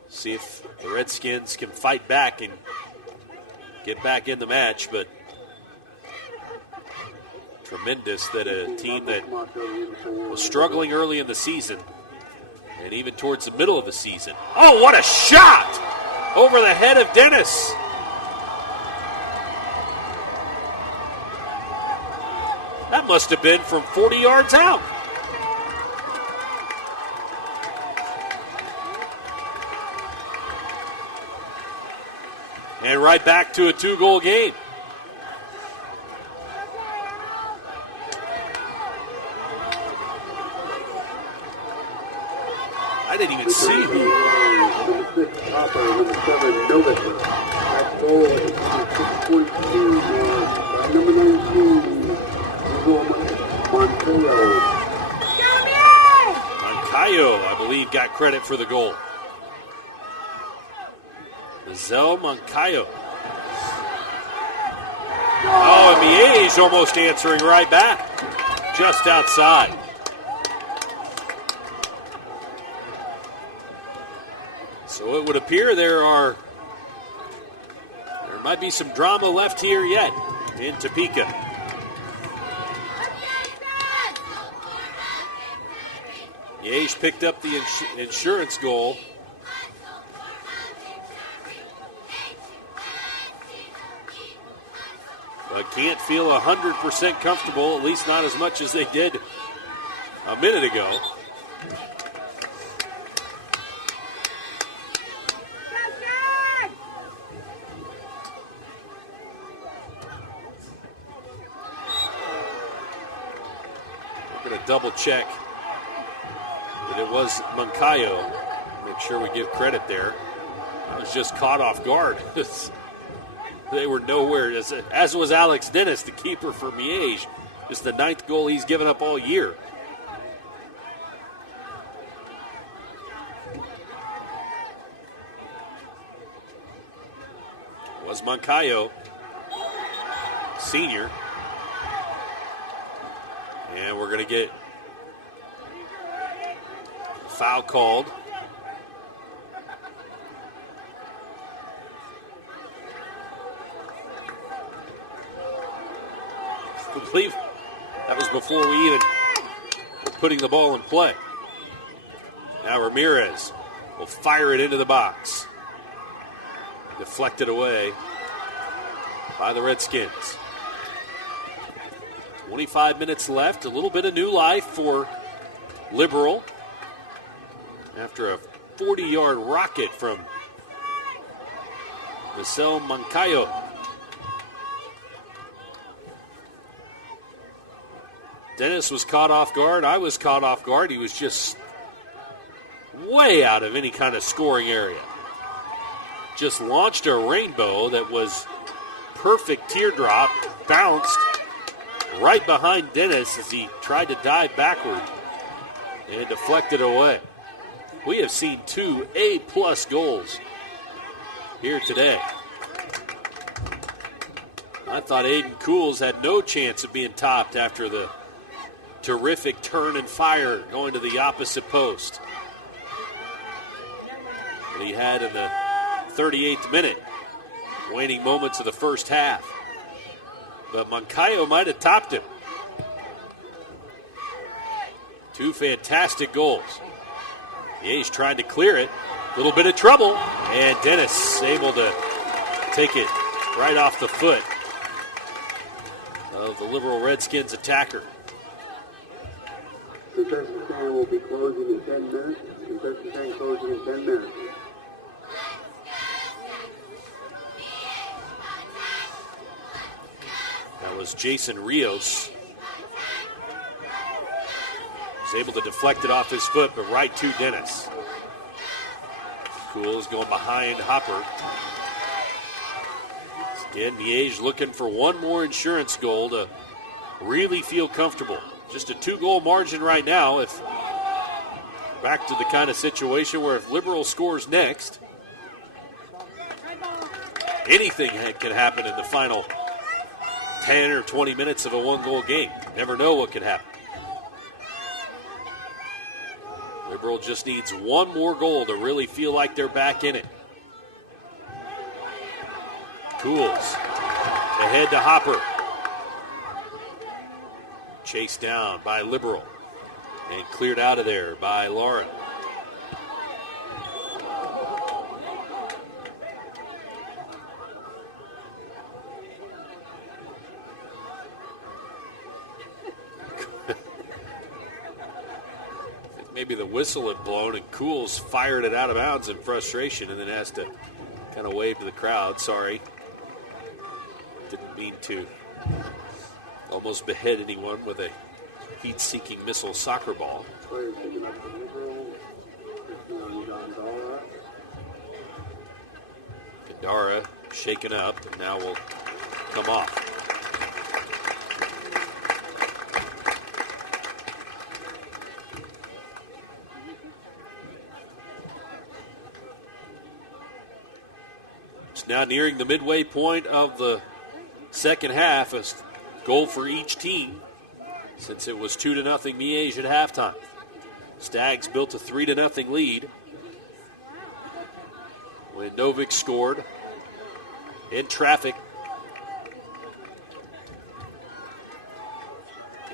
See if the Redskins can fight back and get back in the match, but tremendous that a team that was struggling early in the season and even towards the middle of the season. Oh, what a shot! Over the head of Dennis. That must have been from 40 yards out. And right back to a 2-goal game. I didn't even see who. Moncayo, I believe, got credit for the goal. Mazel Moncayo. Oh, and Miege almost answering right back. Just outside. So it would appear there might be some drama left here yet in Topeka. Miege picked up the insurance goal. But can't feel 100% comfortable, at least not as much as they did a minute ago. We're going to double check that it was Moncayo. Make sure we give credit there. I was just caught off guard. They were nowhere, as was Alex Dennis, the keeper for Miege. Just the 9th goal he's given up all year. It was Moncayo, senior. And we're going to get a foul called. I believe that was before we even were putting the ball in play. Now Ramirez will fire it into the box. Deflected away by the Redskins. 25 minutes left. A little bit of new life for Liberal after a 40-yard rocket from Marcel Moncayo. Dennis was caught off guard. I was caught off guard. He was just way out of any kind of scoring area. Just launched a rainbow that was perfect teardrop, bounced right behind Dennis as he tried to dive backward and deflected away. We have seen 2 A+ goals here today. I thought Aiden Cools had no chance of being topped after the terrific turn and fire going to the opposite post that he had in the 38th minute, waning moments of the first half. But Moncayo might have topped him. 2 fantastic goals. He's trying to clear it. A little bit of trouble. And Dennis able to take it right off the foot of the Liberal Redskins attacker. Concession stand will be closing in 10 minutes. Concession stand closing in 10 minutes. That was was Jason Rios. Was able to deflect it off his foot, but right to Dennis. Cools going behind Hopper. Again, Miege looking for one more insurance goal to really feel comfortable. Just a 2-goal margin right now. If back to the kind of situation where if Liberal scores next, anything can happen in the final 10 or 20 minutes of a 1-goal game. Never know what could happen. Liberal just needs one more goal to really feel like they're back in it. Cools ahead to Hopper. Chased down by Liberal and cleared out of there by Lauren. Maybe the whistle had blown and Cools fired it out of bounds in frustration and then has to kind of wave to the crowd. Sorry. Didn't mean to almost behead anyone with a heat-seeking missile soccer ball. Kandara shaken up and now will come off. It's now nearing the midway point of the second half. A goal for each team since it was 2-0 Miege at halftime. Stags built a 3-0 lead when Novick scored in traffic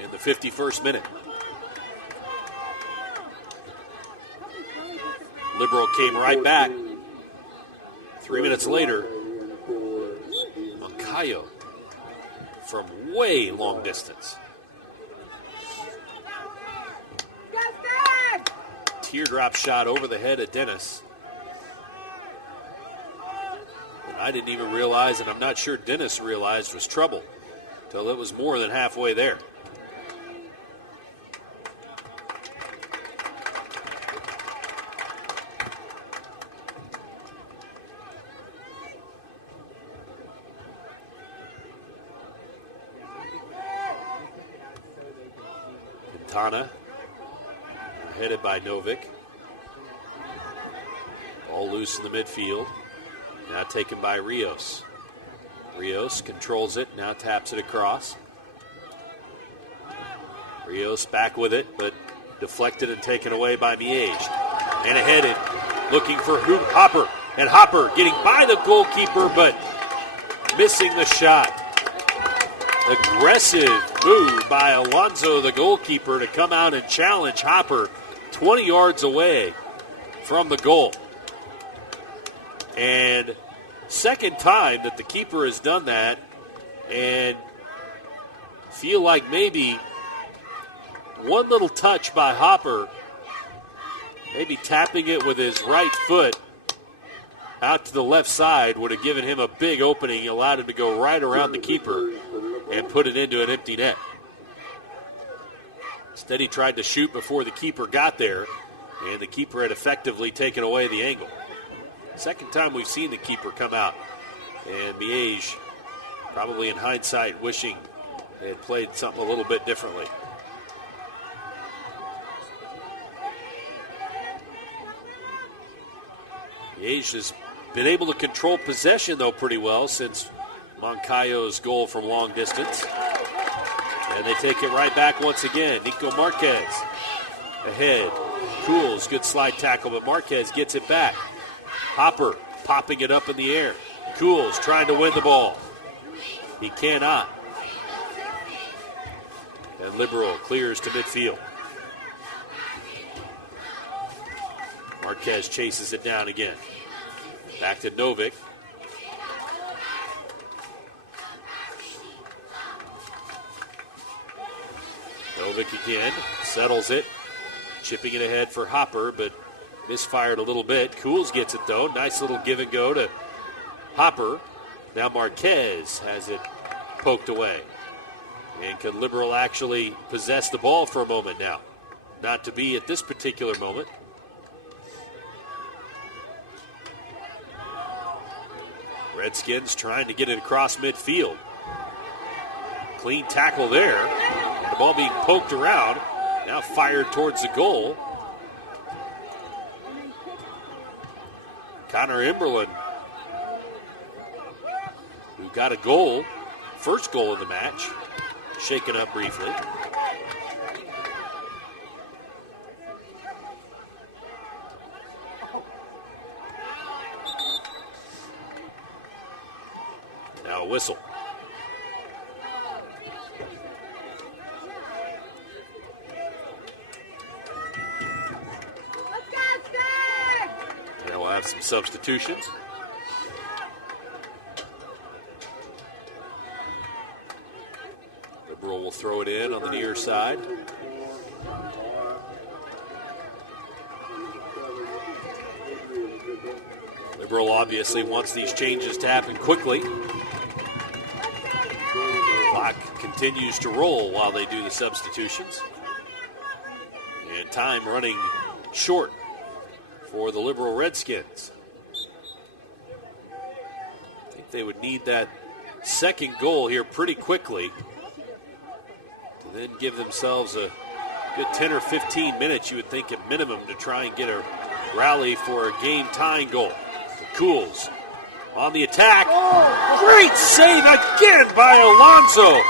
in the 51st minute. Liberal came right back. 3 minutes later, Moncayo from way long distance. Teardrop shot over the head of Dennis. And I didn't even realize, and I'm not sure Dennis realized, was trouble until it was more than halfway there. Quintana, headed by Novick. Ball loose in the midfield. Now taken by Rios. Rios controls it, now taps it across. Rios back with it, but deflected and taken away by Miege. And ahead looking for Hopper. And Hopper getting by the goalkeeper, but missing the shot. Aggressive move by Alonzo, the goalkeeper, to come out and challenge Hopper 20 yards away from the goal. And second time that the keeper has done that, and feel like maybe one little touch by Hopper, maybe tapping it with his right foot out to the left side would have given him a big opening, allowed him to go right around the keeper and put it into an empty net. Instead, he tried to shoot before the keeper got there, and the keeper had effectively taken away the angle. Second time we've seen the keeper come out, and Miege, probably in hindsight, wishing they had played something a little bit differently. Miege has been able to control possession, though, pretty well since Moncayo's goal from long distance. And they take it right back once again. Nico Marquez ahead. Cools, good slide tackle, but Marquez gets it back. Hopper popping it up in the air. Cools trying to win the ball. He cannot. And Liberal clears to midfield. Marquez chases it down again. Back to Novick. Novick again, settles it. Chipping it ahead for Hopper, but misfired a little bit. Cools gets it, though. Nice little give and go to Hopper. Now Marquez has it poked away. And could Liberal actually possess the ball for a moment now? Not to be at this particular moment. Redskins trying to get it across midfield. Clean tackle there. The ball being poked around. Now fired towards the goal. Connor Emberlin, who got a goal, first goal of the match, shaken up briefly. Now a whistle. Now we'll have some substitutions. Liberal will throw it in on the near side. Liberal obviously wants these changes to happen quickly. Clock continues to roll while they do the substitutions. And time running short for the Liberal Redskins. I think they would need that second goal here pretty quickly to then give themselves a good 10 or 15 minutes, you would think, at minimum, to try and get a rally for a game-tying goal. Cools on the attack. Great save again by Alonso.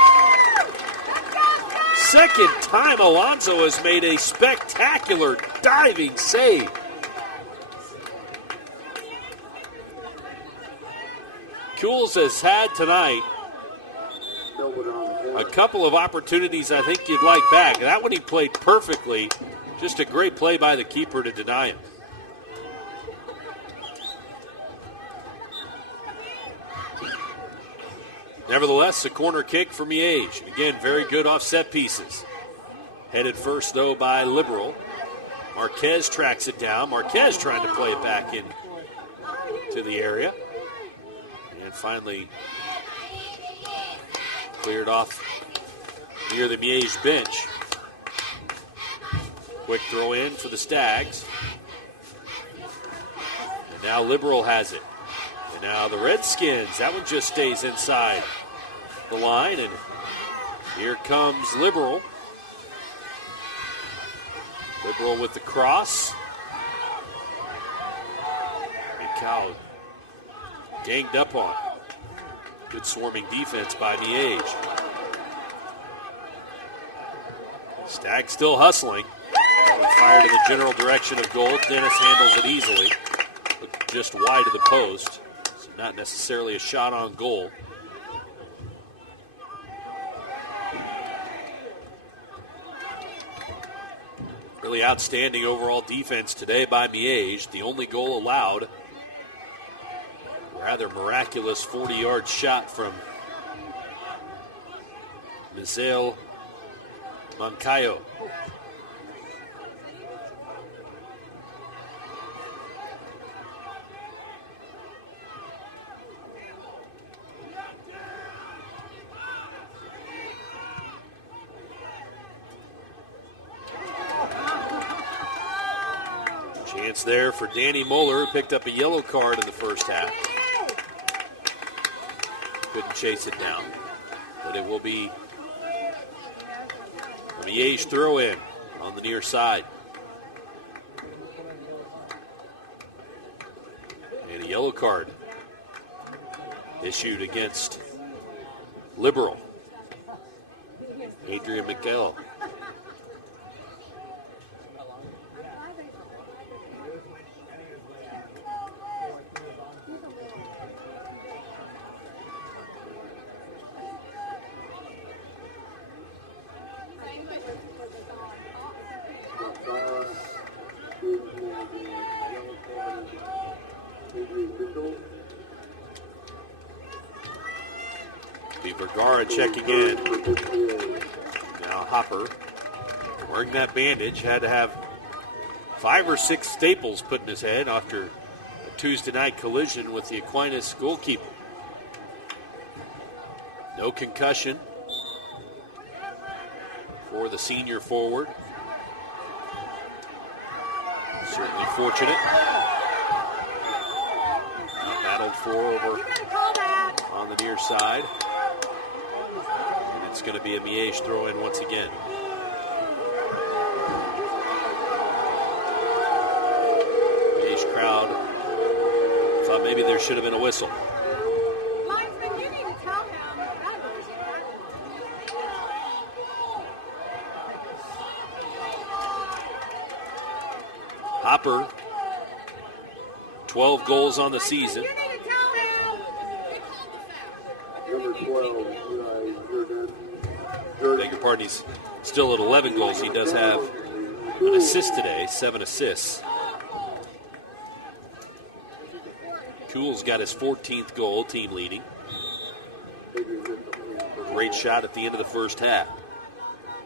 Second time Alonso has made a spectacular diving save. Cools has had tonight a couple of opportunities I think you'd like back. That one he played perfectly. Just a great play by the keeper to deny him. Nevertheless, a corner kick for Miege. Again, very good off set pieces. Headed first, though, by Liberal. Marquez tracks it down. Marquez trying to play it back in to the area. And finally cleared off near the Miege bench. Quick throw in for the Stags. And now Liberal has it. And now the Redskins. That one just stays inside the line. And here comes Liberal. Liberal with the cross. And Cal ganged up on. Good swarming defense by Miege. Stag still hustling. Fired in the general direction of goal. Dennis handles it easily. Looked just wide of the post. So not necessarily a shot on goal. Really outstanding overall defense today by Miege. The only goal allowed. Rather miraculous 40-yard shot from Misael Moncayo. Chance there for Danny Moeller, who picked up a yellow card in the first half. Couldn't chase it down, but it will be a Miege throw in on the near side. And a yellow card issued against Liberal. Adrian McGill. Vergara checking in. Now Hopper, wearing that bandage, had to have 5 or 6 staples put in his head after a Tuesday night collision with the Aquinas goalkeeper. No concussion for the senior forward. Certainly fortunate. Battled for over on the near side. And it's going to be a Miege throw in once again. Miege crowd thought maybe there should have been a whistle. Linesman, you need to tell him. Hopper, 12 goals on the season. You need to tell him. Number 12, Beg your pardon, he's still at 11 goals. He does have an assist today, 7 assists. Cool's got his 14th goal, team leading. Great shot at the end of the first half.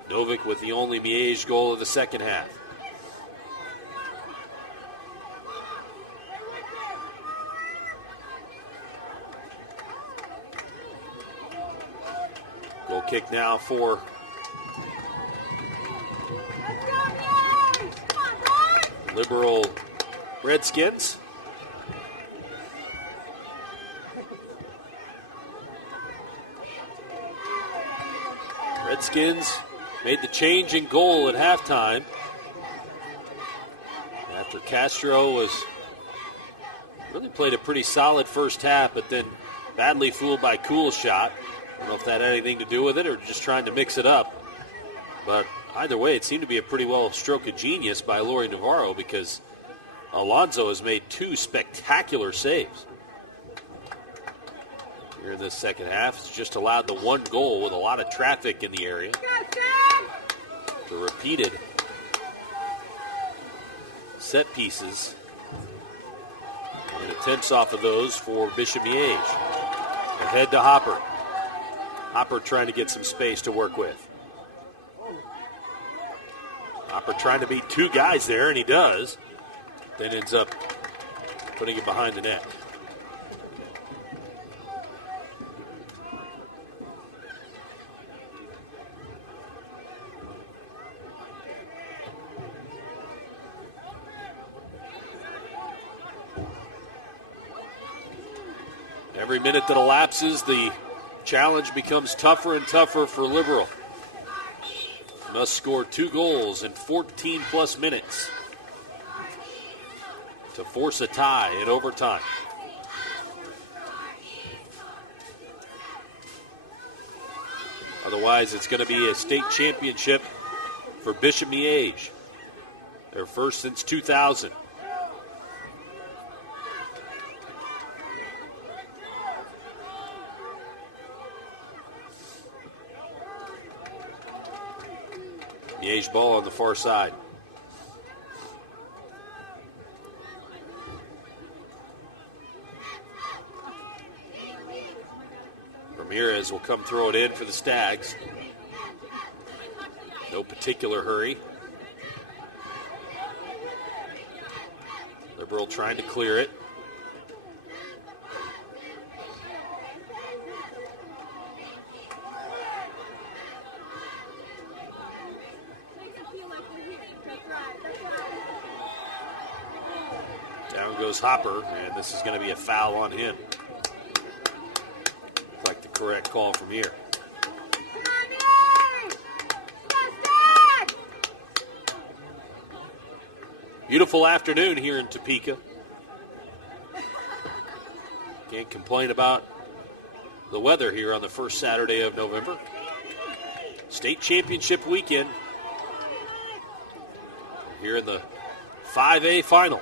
Novick with the only Miege goal of the second half. Goal kick now for Liberal Redskins. Redskins made the change in goal at halftime after Castro really played a pretty solid first half, but then badly fooled by Cool's shot. I don't know if that had anything to do with it or just trying to mix it up. But either way, it seemed to be a pretty well stroke of genius by Laurie Navarro because Alonso has made 2 spectacular saves. Here in this second half, it's just allowed the 1 goal with a lot of traffic in the area. The repeated set pieces and attempts off of those for Bishop Miege. Ahead to Hopper. Hopper trying to get some space to work with. Hopper trying to beat 2 guys there, and he does. Then ends up putting it behind the net. Every minute that elapses, the challenge becomes tougher and tougher for Liberal. Must score 2 goals in 14-plus minutes to force a tie in overtime. Otherwise, it's going to be a state championship for Bishop Miege. Their first since 2000. Miege ball on the far side. Ramirez will come throw it in for the Stags. No particular hurry. Liberal trying to clear it. Down goes Hopper, and this is going to be a foul on him. Looks like the correct call from here. Beautiful afternoon here in Topeka. Can't complain about the weather here on the first Saturday of November. State championship weekend here in the 5A final.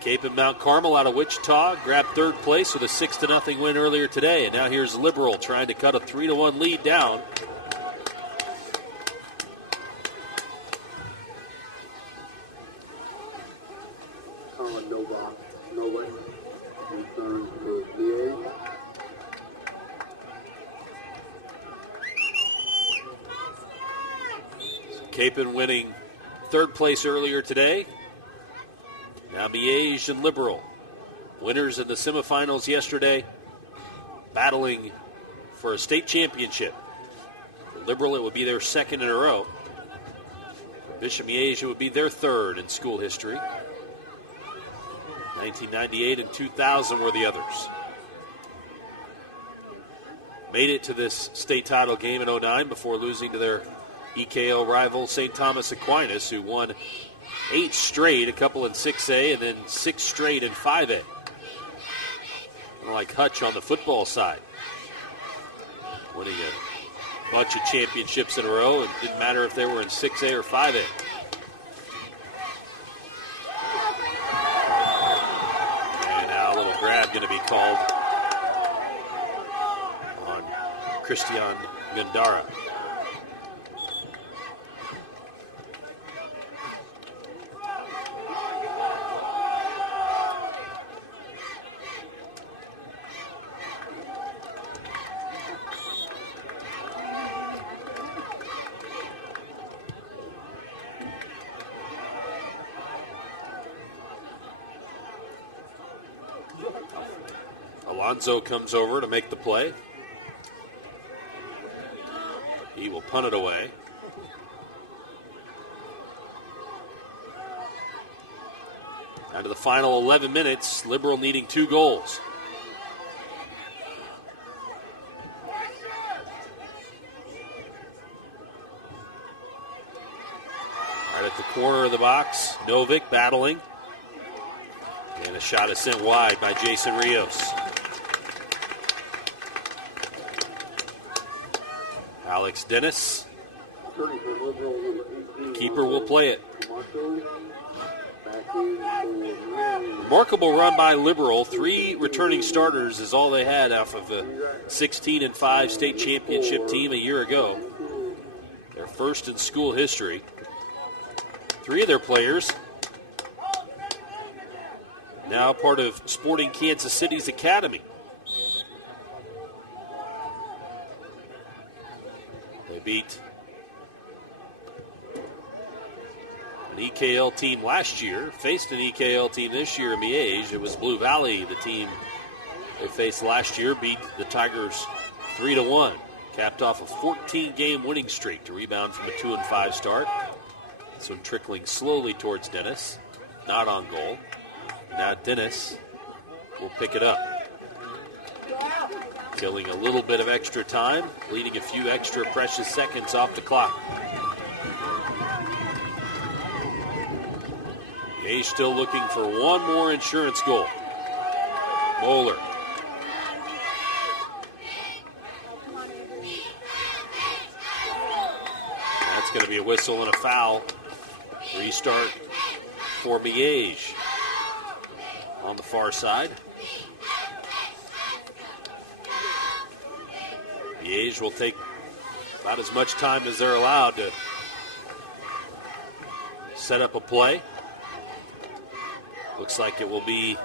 Cape and Mount Carmel out of Wichita grabbed third place with a 6-0 win earlier today. And now here's Liberal trying to cut a 3-1 lead down. Capen winning third place earlier today. Now Miege and Liberal, winners in the semifinals yesterday, battling for a state championship. Liberal, it would be their second in a row. Bishop Miege, it would be their third in school history. 1998 and 2000 were the others. Made it to this state title game in 09 before losing to their EKO rival St. Thomas Aquinas, who won 8 straight, a couple in 6A and then 6 straight in 5A. Like Hutch on the football side, winning a bunch of championships in a row. It didn't matter if they were in 6A or 5A. And now a little grab going to be called on Christian Gandara. Alonzo comes over to make the play. He will punt it away. Down to the final 11 minutes, Liberal needing 2 goals. Right at the corner of the box, Novick battling. And a shot is sent wide by Jason Rios. Alex Dennis. Keeper will play it. Remarkable run by Liberal. 3 returning starters is all they had off of the 16-5 state championship team a year ago. Their first in school history. 3 of their players now part of Sporting Kansas City's academy. They beat an EKL team last year, faced an EKL team this year in Miege. It was Blue Valley, the team they faced last year, beat the Tigers 3-1. Capped off a 14-game winning streak to rebound from a 2-5 start. This one trickling slowly towards Dennis, not on goal. Now Dennis will pick it up. Killing a little bit of extra time, leading a few extra precious seconds off the clock. Miege still looking for one more insurance goal. Moeller. That's going to be a whistle and a foul. Restart for Miege on the far side. Miege will take about as much time as they're allowed to set up a play. Looks like it will be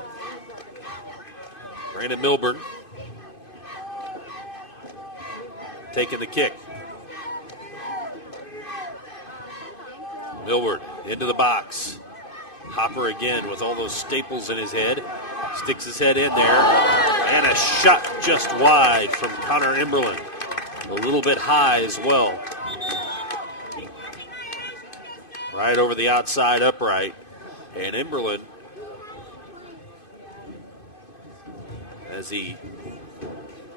Brandon Milburn taking the kick. Milburn into the box. Hopper again with all those staples in his head. Sticks his head in there. And a shot just wide from Connor Emberlin. A little bit high as well. Right over the outside upright. And Emberlin, as he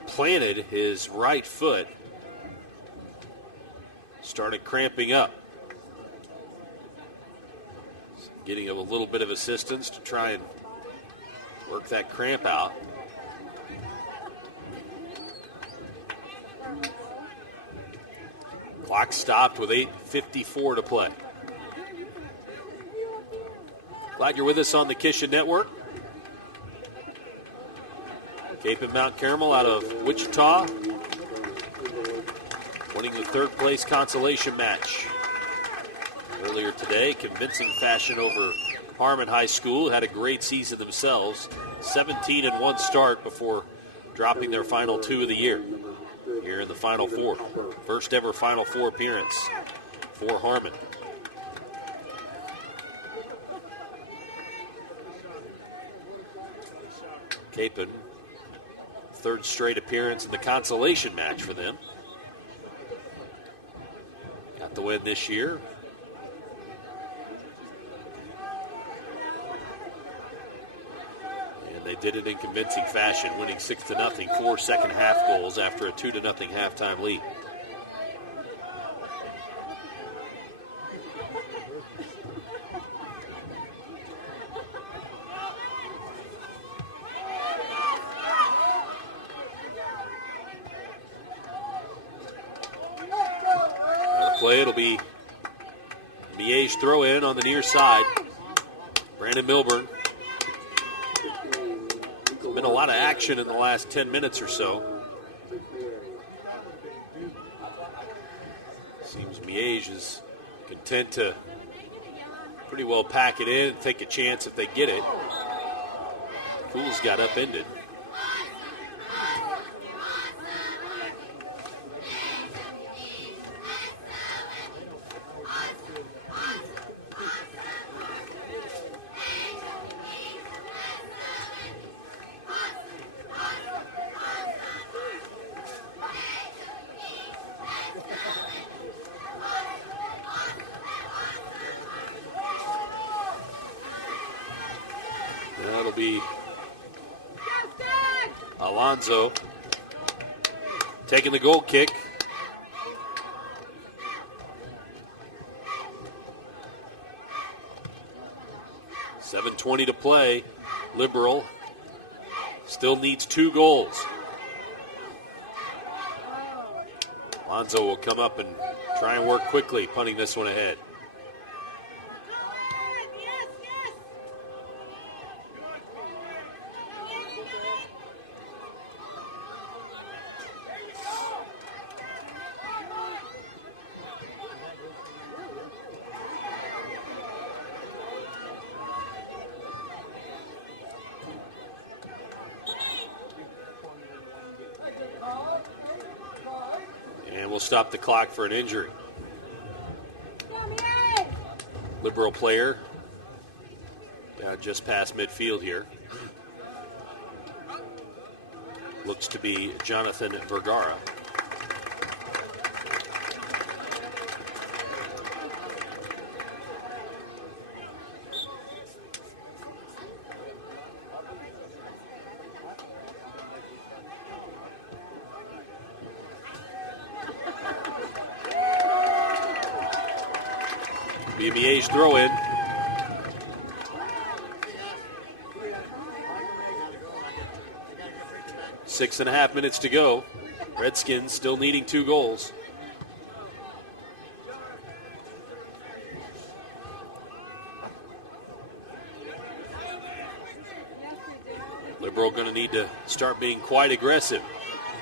planted his right foot, started cramping up. Getting a little bit of assistance to try and work that cramp out. Clock stopped with 8:54 to play. Glad you're with us on the Kishin Network. Cape and Mount Carmel out of Wichita, winning the third place consolation match. Earlier today, convincing fashion over Harmon High School. Had a great season themselves. 17-1 start before dropping their final 2 of the year here in the Final Four. First ever Final Four appearance for Harmon. Capon, third straight appearance in the consolation match for them. win this year. And they did it in convincing fashion, winning 6-0, 4 second-half goals after a 2-0 halftime lead. Play, it'll be Miege throw in on the near side. Brandon Milburn. Been a lot of action in the last 10 minutes or so. Seems Miege is content to pretty well pack it in and take a chance if they get it. Fools got upended. That'll be Alonzo taking the goal kick. .7:20 to play. Liberal still needs 2 goals. Alonzo will come up and try and work quickly, punting this one ahead. Stop the clock for an injury. Liberal player just past midfield here. Looks to be Jonathan Vergara. Miege throw in. Six and a half minutes to go. Redskins still needing 2 goals. Liberal going to need to start being quite aggressive.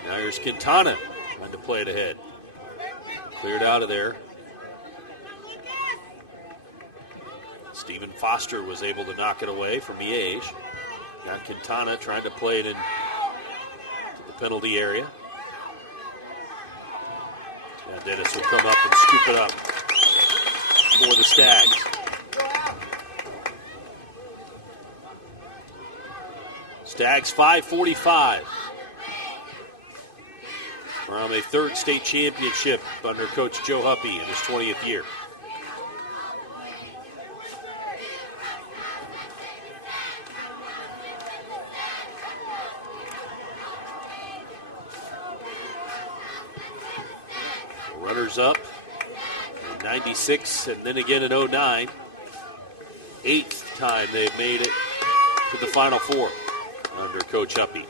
Now here's Quintana trying to play it ahead. Cleared out of there. Stephen Foster was able to knock it away from Miege. Now Quintana trying to play it in to the penalty area. Now Dennis will come up and scoop it up for the Stags. Stags 5:45 from a 3rd state championship under Coach Joe Huppy in his 20th year. Runners up in 96 and then again in 09. 8th time they've made it to the Final Four under Coach Huppy.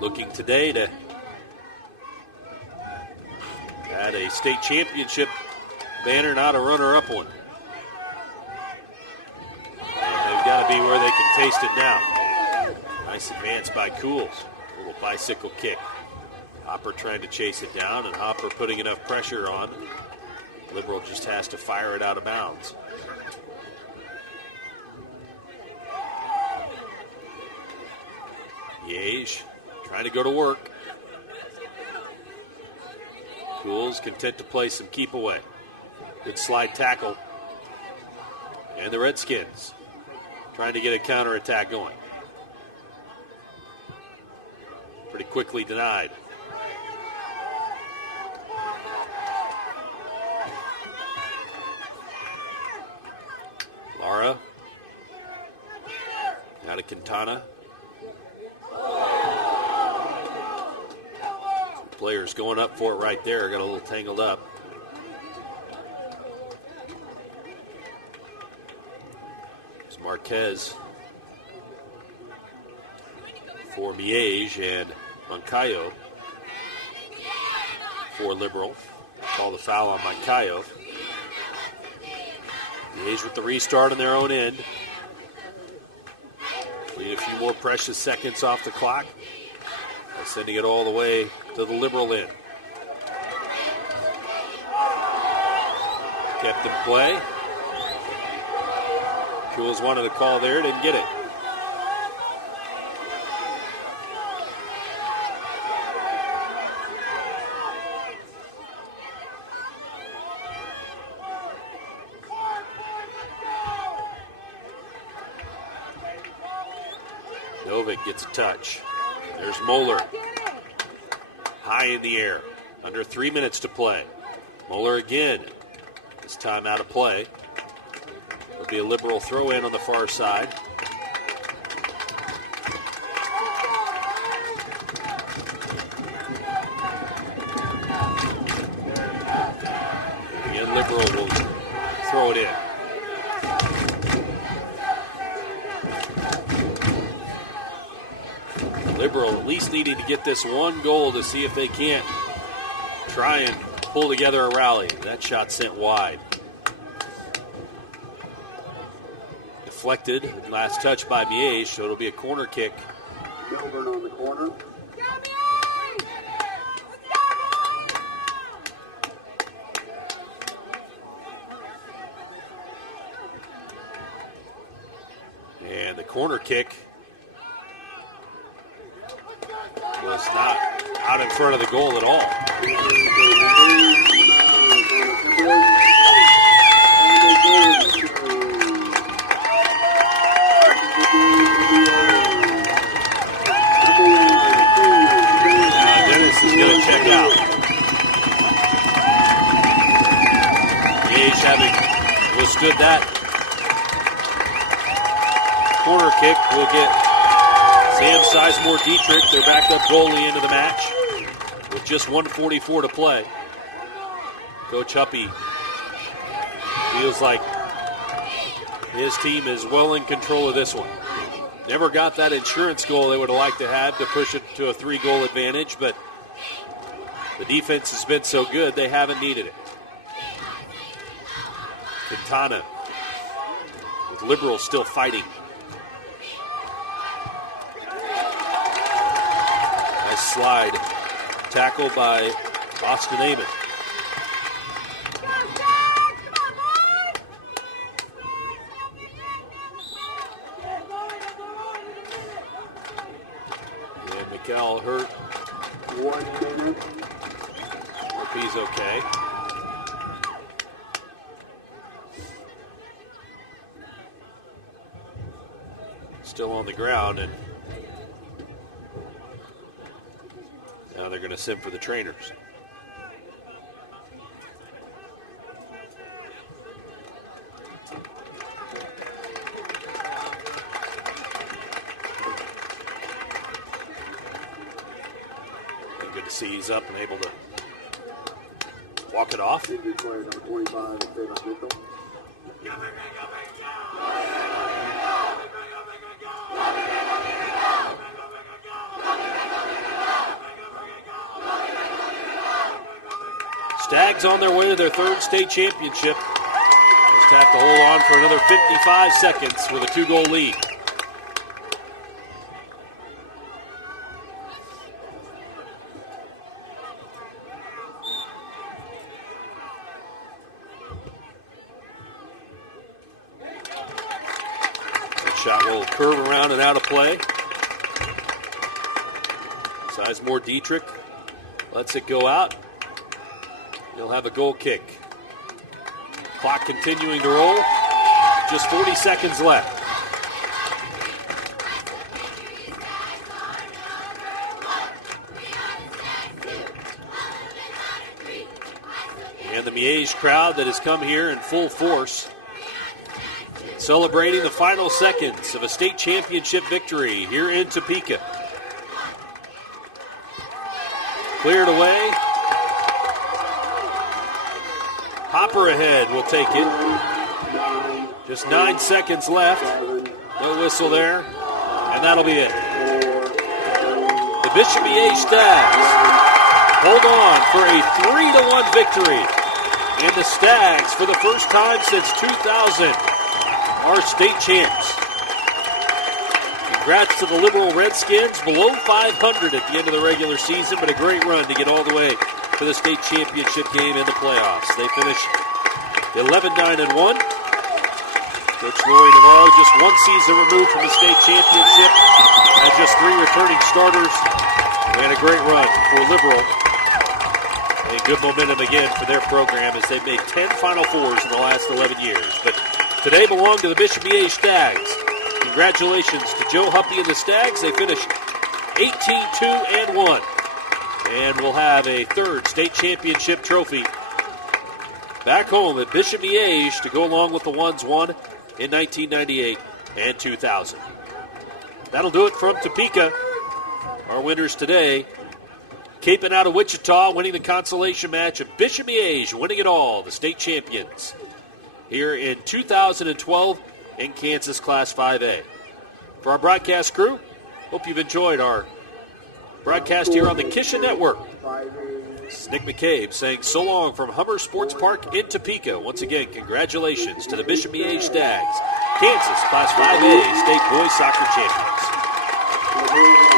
Looking today to add a state championship banner, not a runner-up one. And they've got to be where they can taste it now. Nice advance by Cools. A little bicycle kick. Hopper trying to chase it down, and Hopper putting enough pressure on. Liberal just has to fire it out of bounds. Miege trying to go to work. Cools content to play some keep away. Good slide tackle. And the Redskins trying to get a counterattack going. Pretty quickly denied. Lara. Now to Quintana. Two players going up for it right there. Got a little tangled up. There's Marquez for Miege and Moncayo for Liberal. Call the foul on Moncayo. Miege with the restart on their own end. Need a few more precious seconds off the clock. They're sending it all the way to the Liberal end. Kept in play. Jules wanted to call there, didn't get it. Gets a touch. There's Moeller. High in the air. Under 3 minutes to play. Moeller again. This time out of play. It'll be a Liberal throw in on the far side. Again, Liberal will throw it in. Liberal at least needing to get this one goal to see if they can't try and pull together a rally. That shot sent wide. Deflected. Last touch by Miege, so it'll be a corner kick. Milburn on the corner. And the corner kick was not out in front of the goal at all. Now Dennis is going to check out. Miege having withstood that corner kick will get Sam Sizemore-Dietrich, their backup goalie, into the match with just 1:44 to play. Coach Huppy feels like his team is well in control of this one. Never got that insurance goal they would have liked to have to push it to a 3-goal advantage, but the defense has been so good they haven't needed it. Quintana with Liberal still fighting. Slide tackle by Austin Amon. And McCall hurt. 1 minute. Hope he's okay. Still on the ground, and now they're going to sim for the trainers. Good to see he's up and able to walk it off. Stags on their way to their third state championship. Just have to hold on for another 55 seconds with a 2-goal lead. That shot will curve around and out of play. Sizemore-Dietrich lets it go out. He'll have a goal kick. Clock continuing to roll. Just 40 seconds left. And the Miege crowd that has come here in full force, celebrating the final seconds of a state championship victory here in Topeka. Cleared away. Hopper ahead will take it. Just 9 seconds left. No whistle there. And that'll be it. The Bishop Miege Stags hold on for a 3-1 victory. And the Stags, for the first time since 2000, are state champs. Congrats to the Liberal Redskins, below 500 at the end of the regular season, but a great run to get all the way to the state championship game in the playoffs. They finished 11-9-1. Coach Lori Navarro just one season removed from the state championship, and just 3 returning starters, and a great run for Liberal. And good momentum again for their program as they've made 10 Final Fours in the last 11 years. But today belong to the Bishop Miege Stags. Congratulations to Joe Huppy and the Stags. They finished 18-2-1. And we'll have a third state championship trophy back home at Bishop Miege to go along with the ones won in 1998 and 2000. That'll do it from Topeka. Our winners today, caping out of Wichita, winning the consolation match, of Bishop Miege winning it all, the state champions, here in 2012 in Kansas Class 5A. For our broadcast crew, hope you've enjoyed our broadcast here on the Kisha Network. It's Nick McCabe saying so long from Hummer Sports Park in Topeka. Once again, congratulations to the Bishop Miege Stags, Kansas Class 5A State Boys Soccer Champions.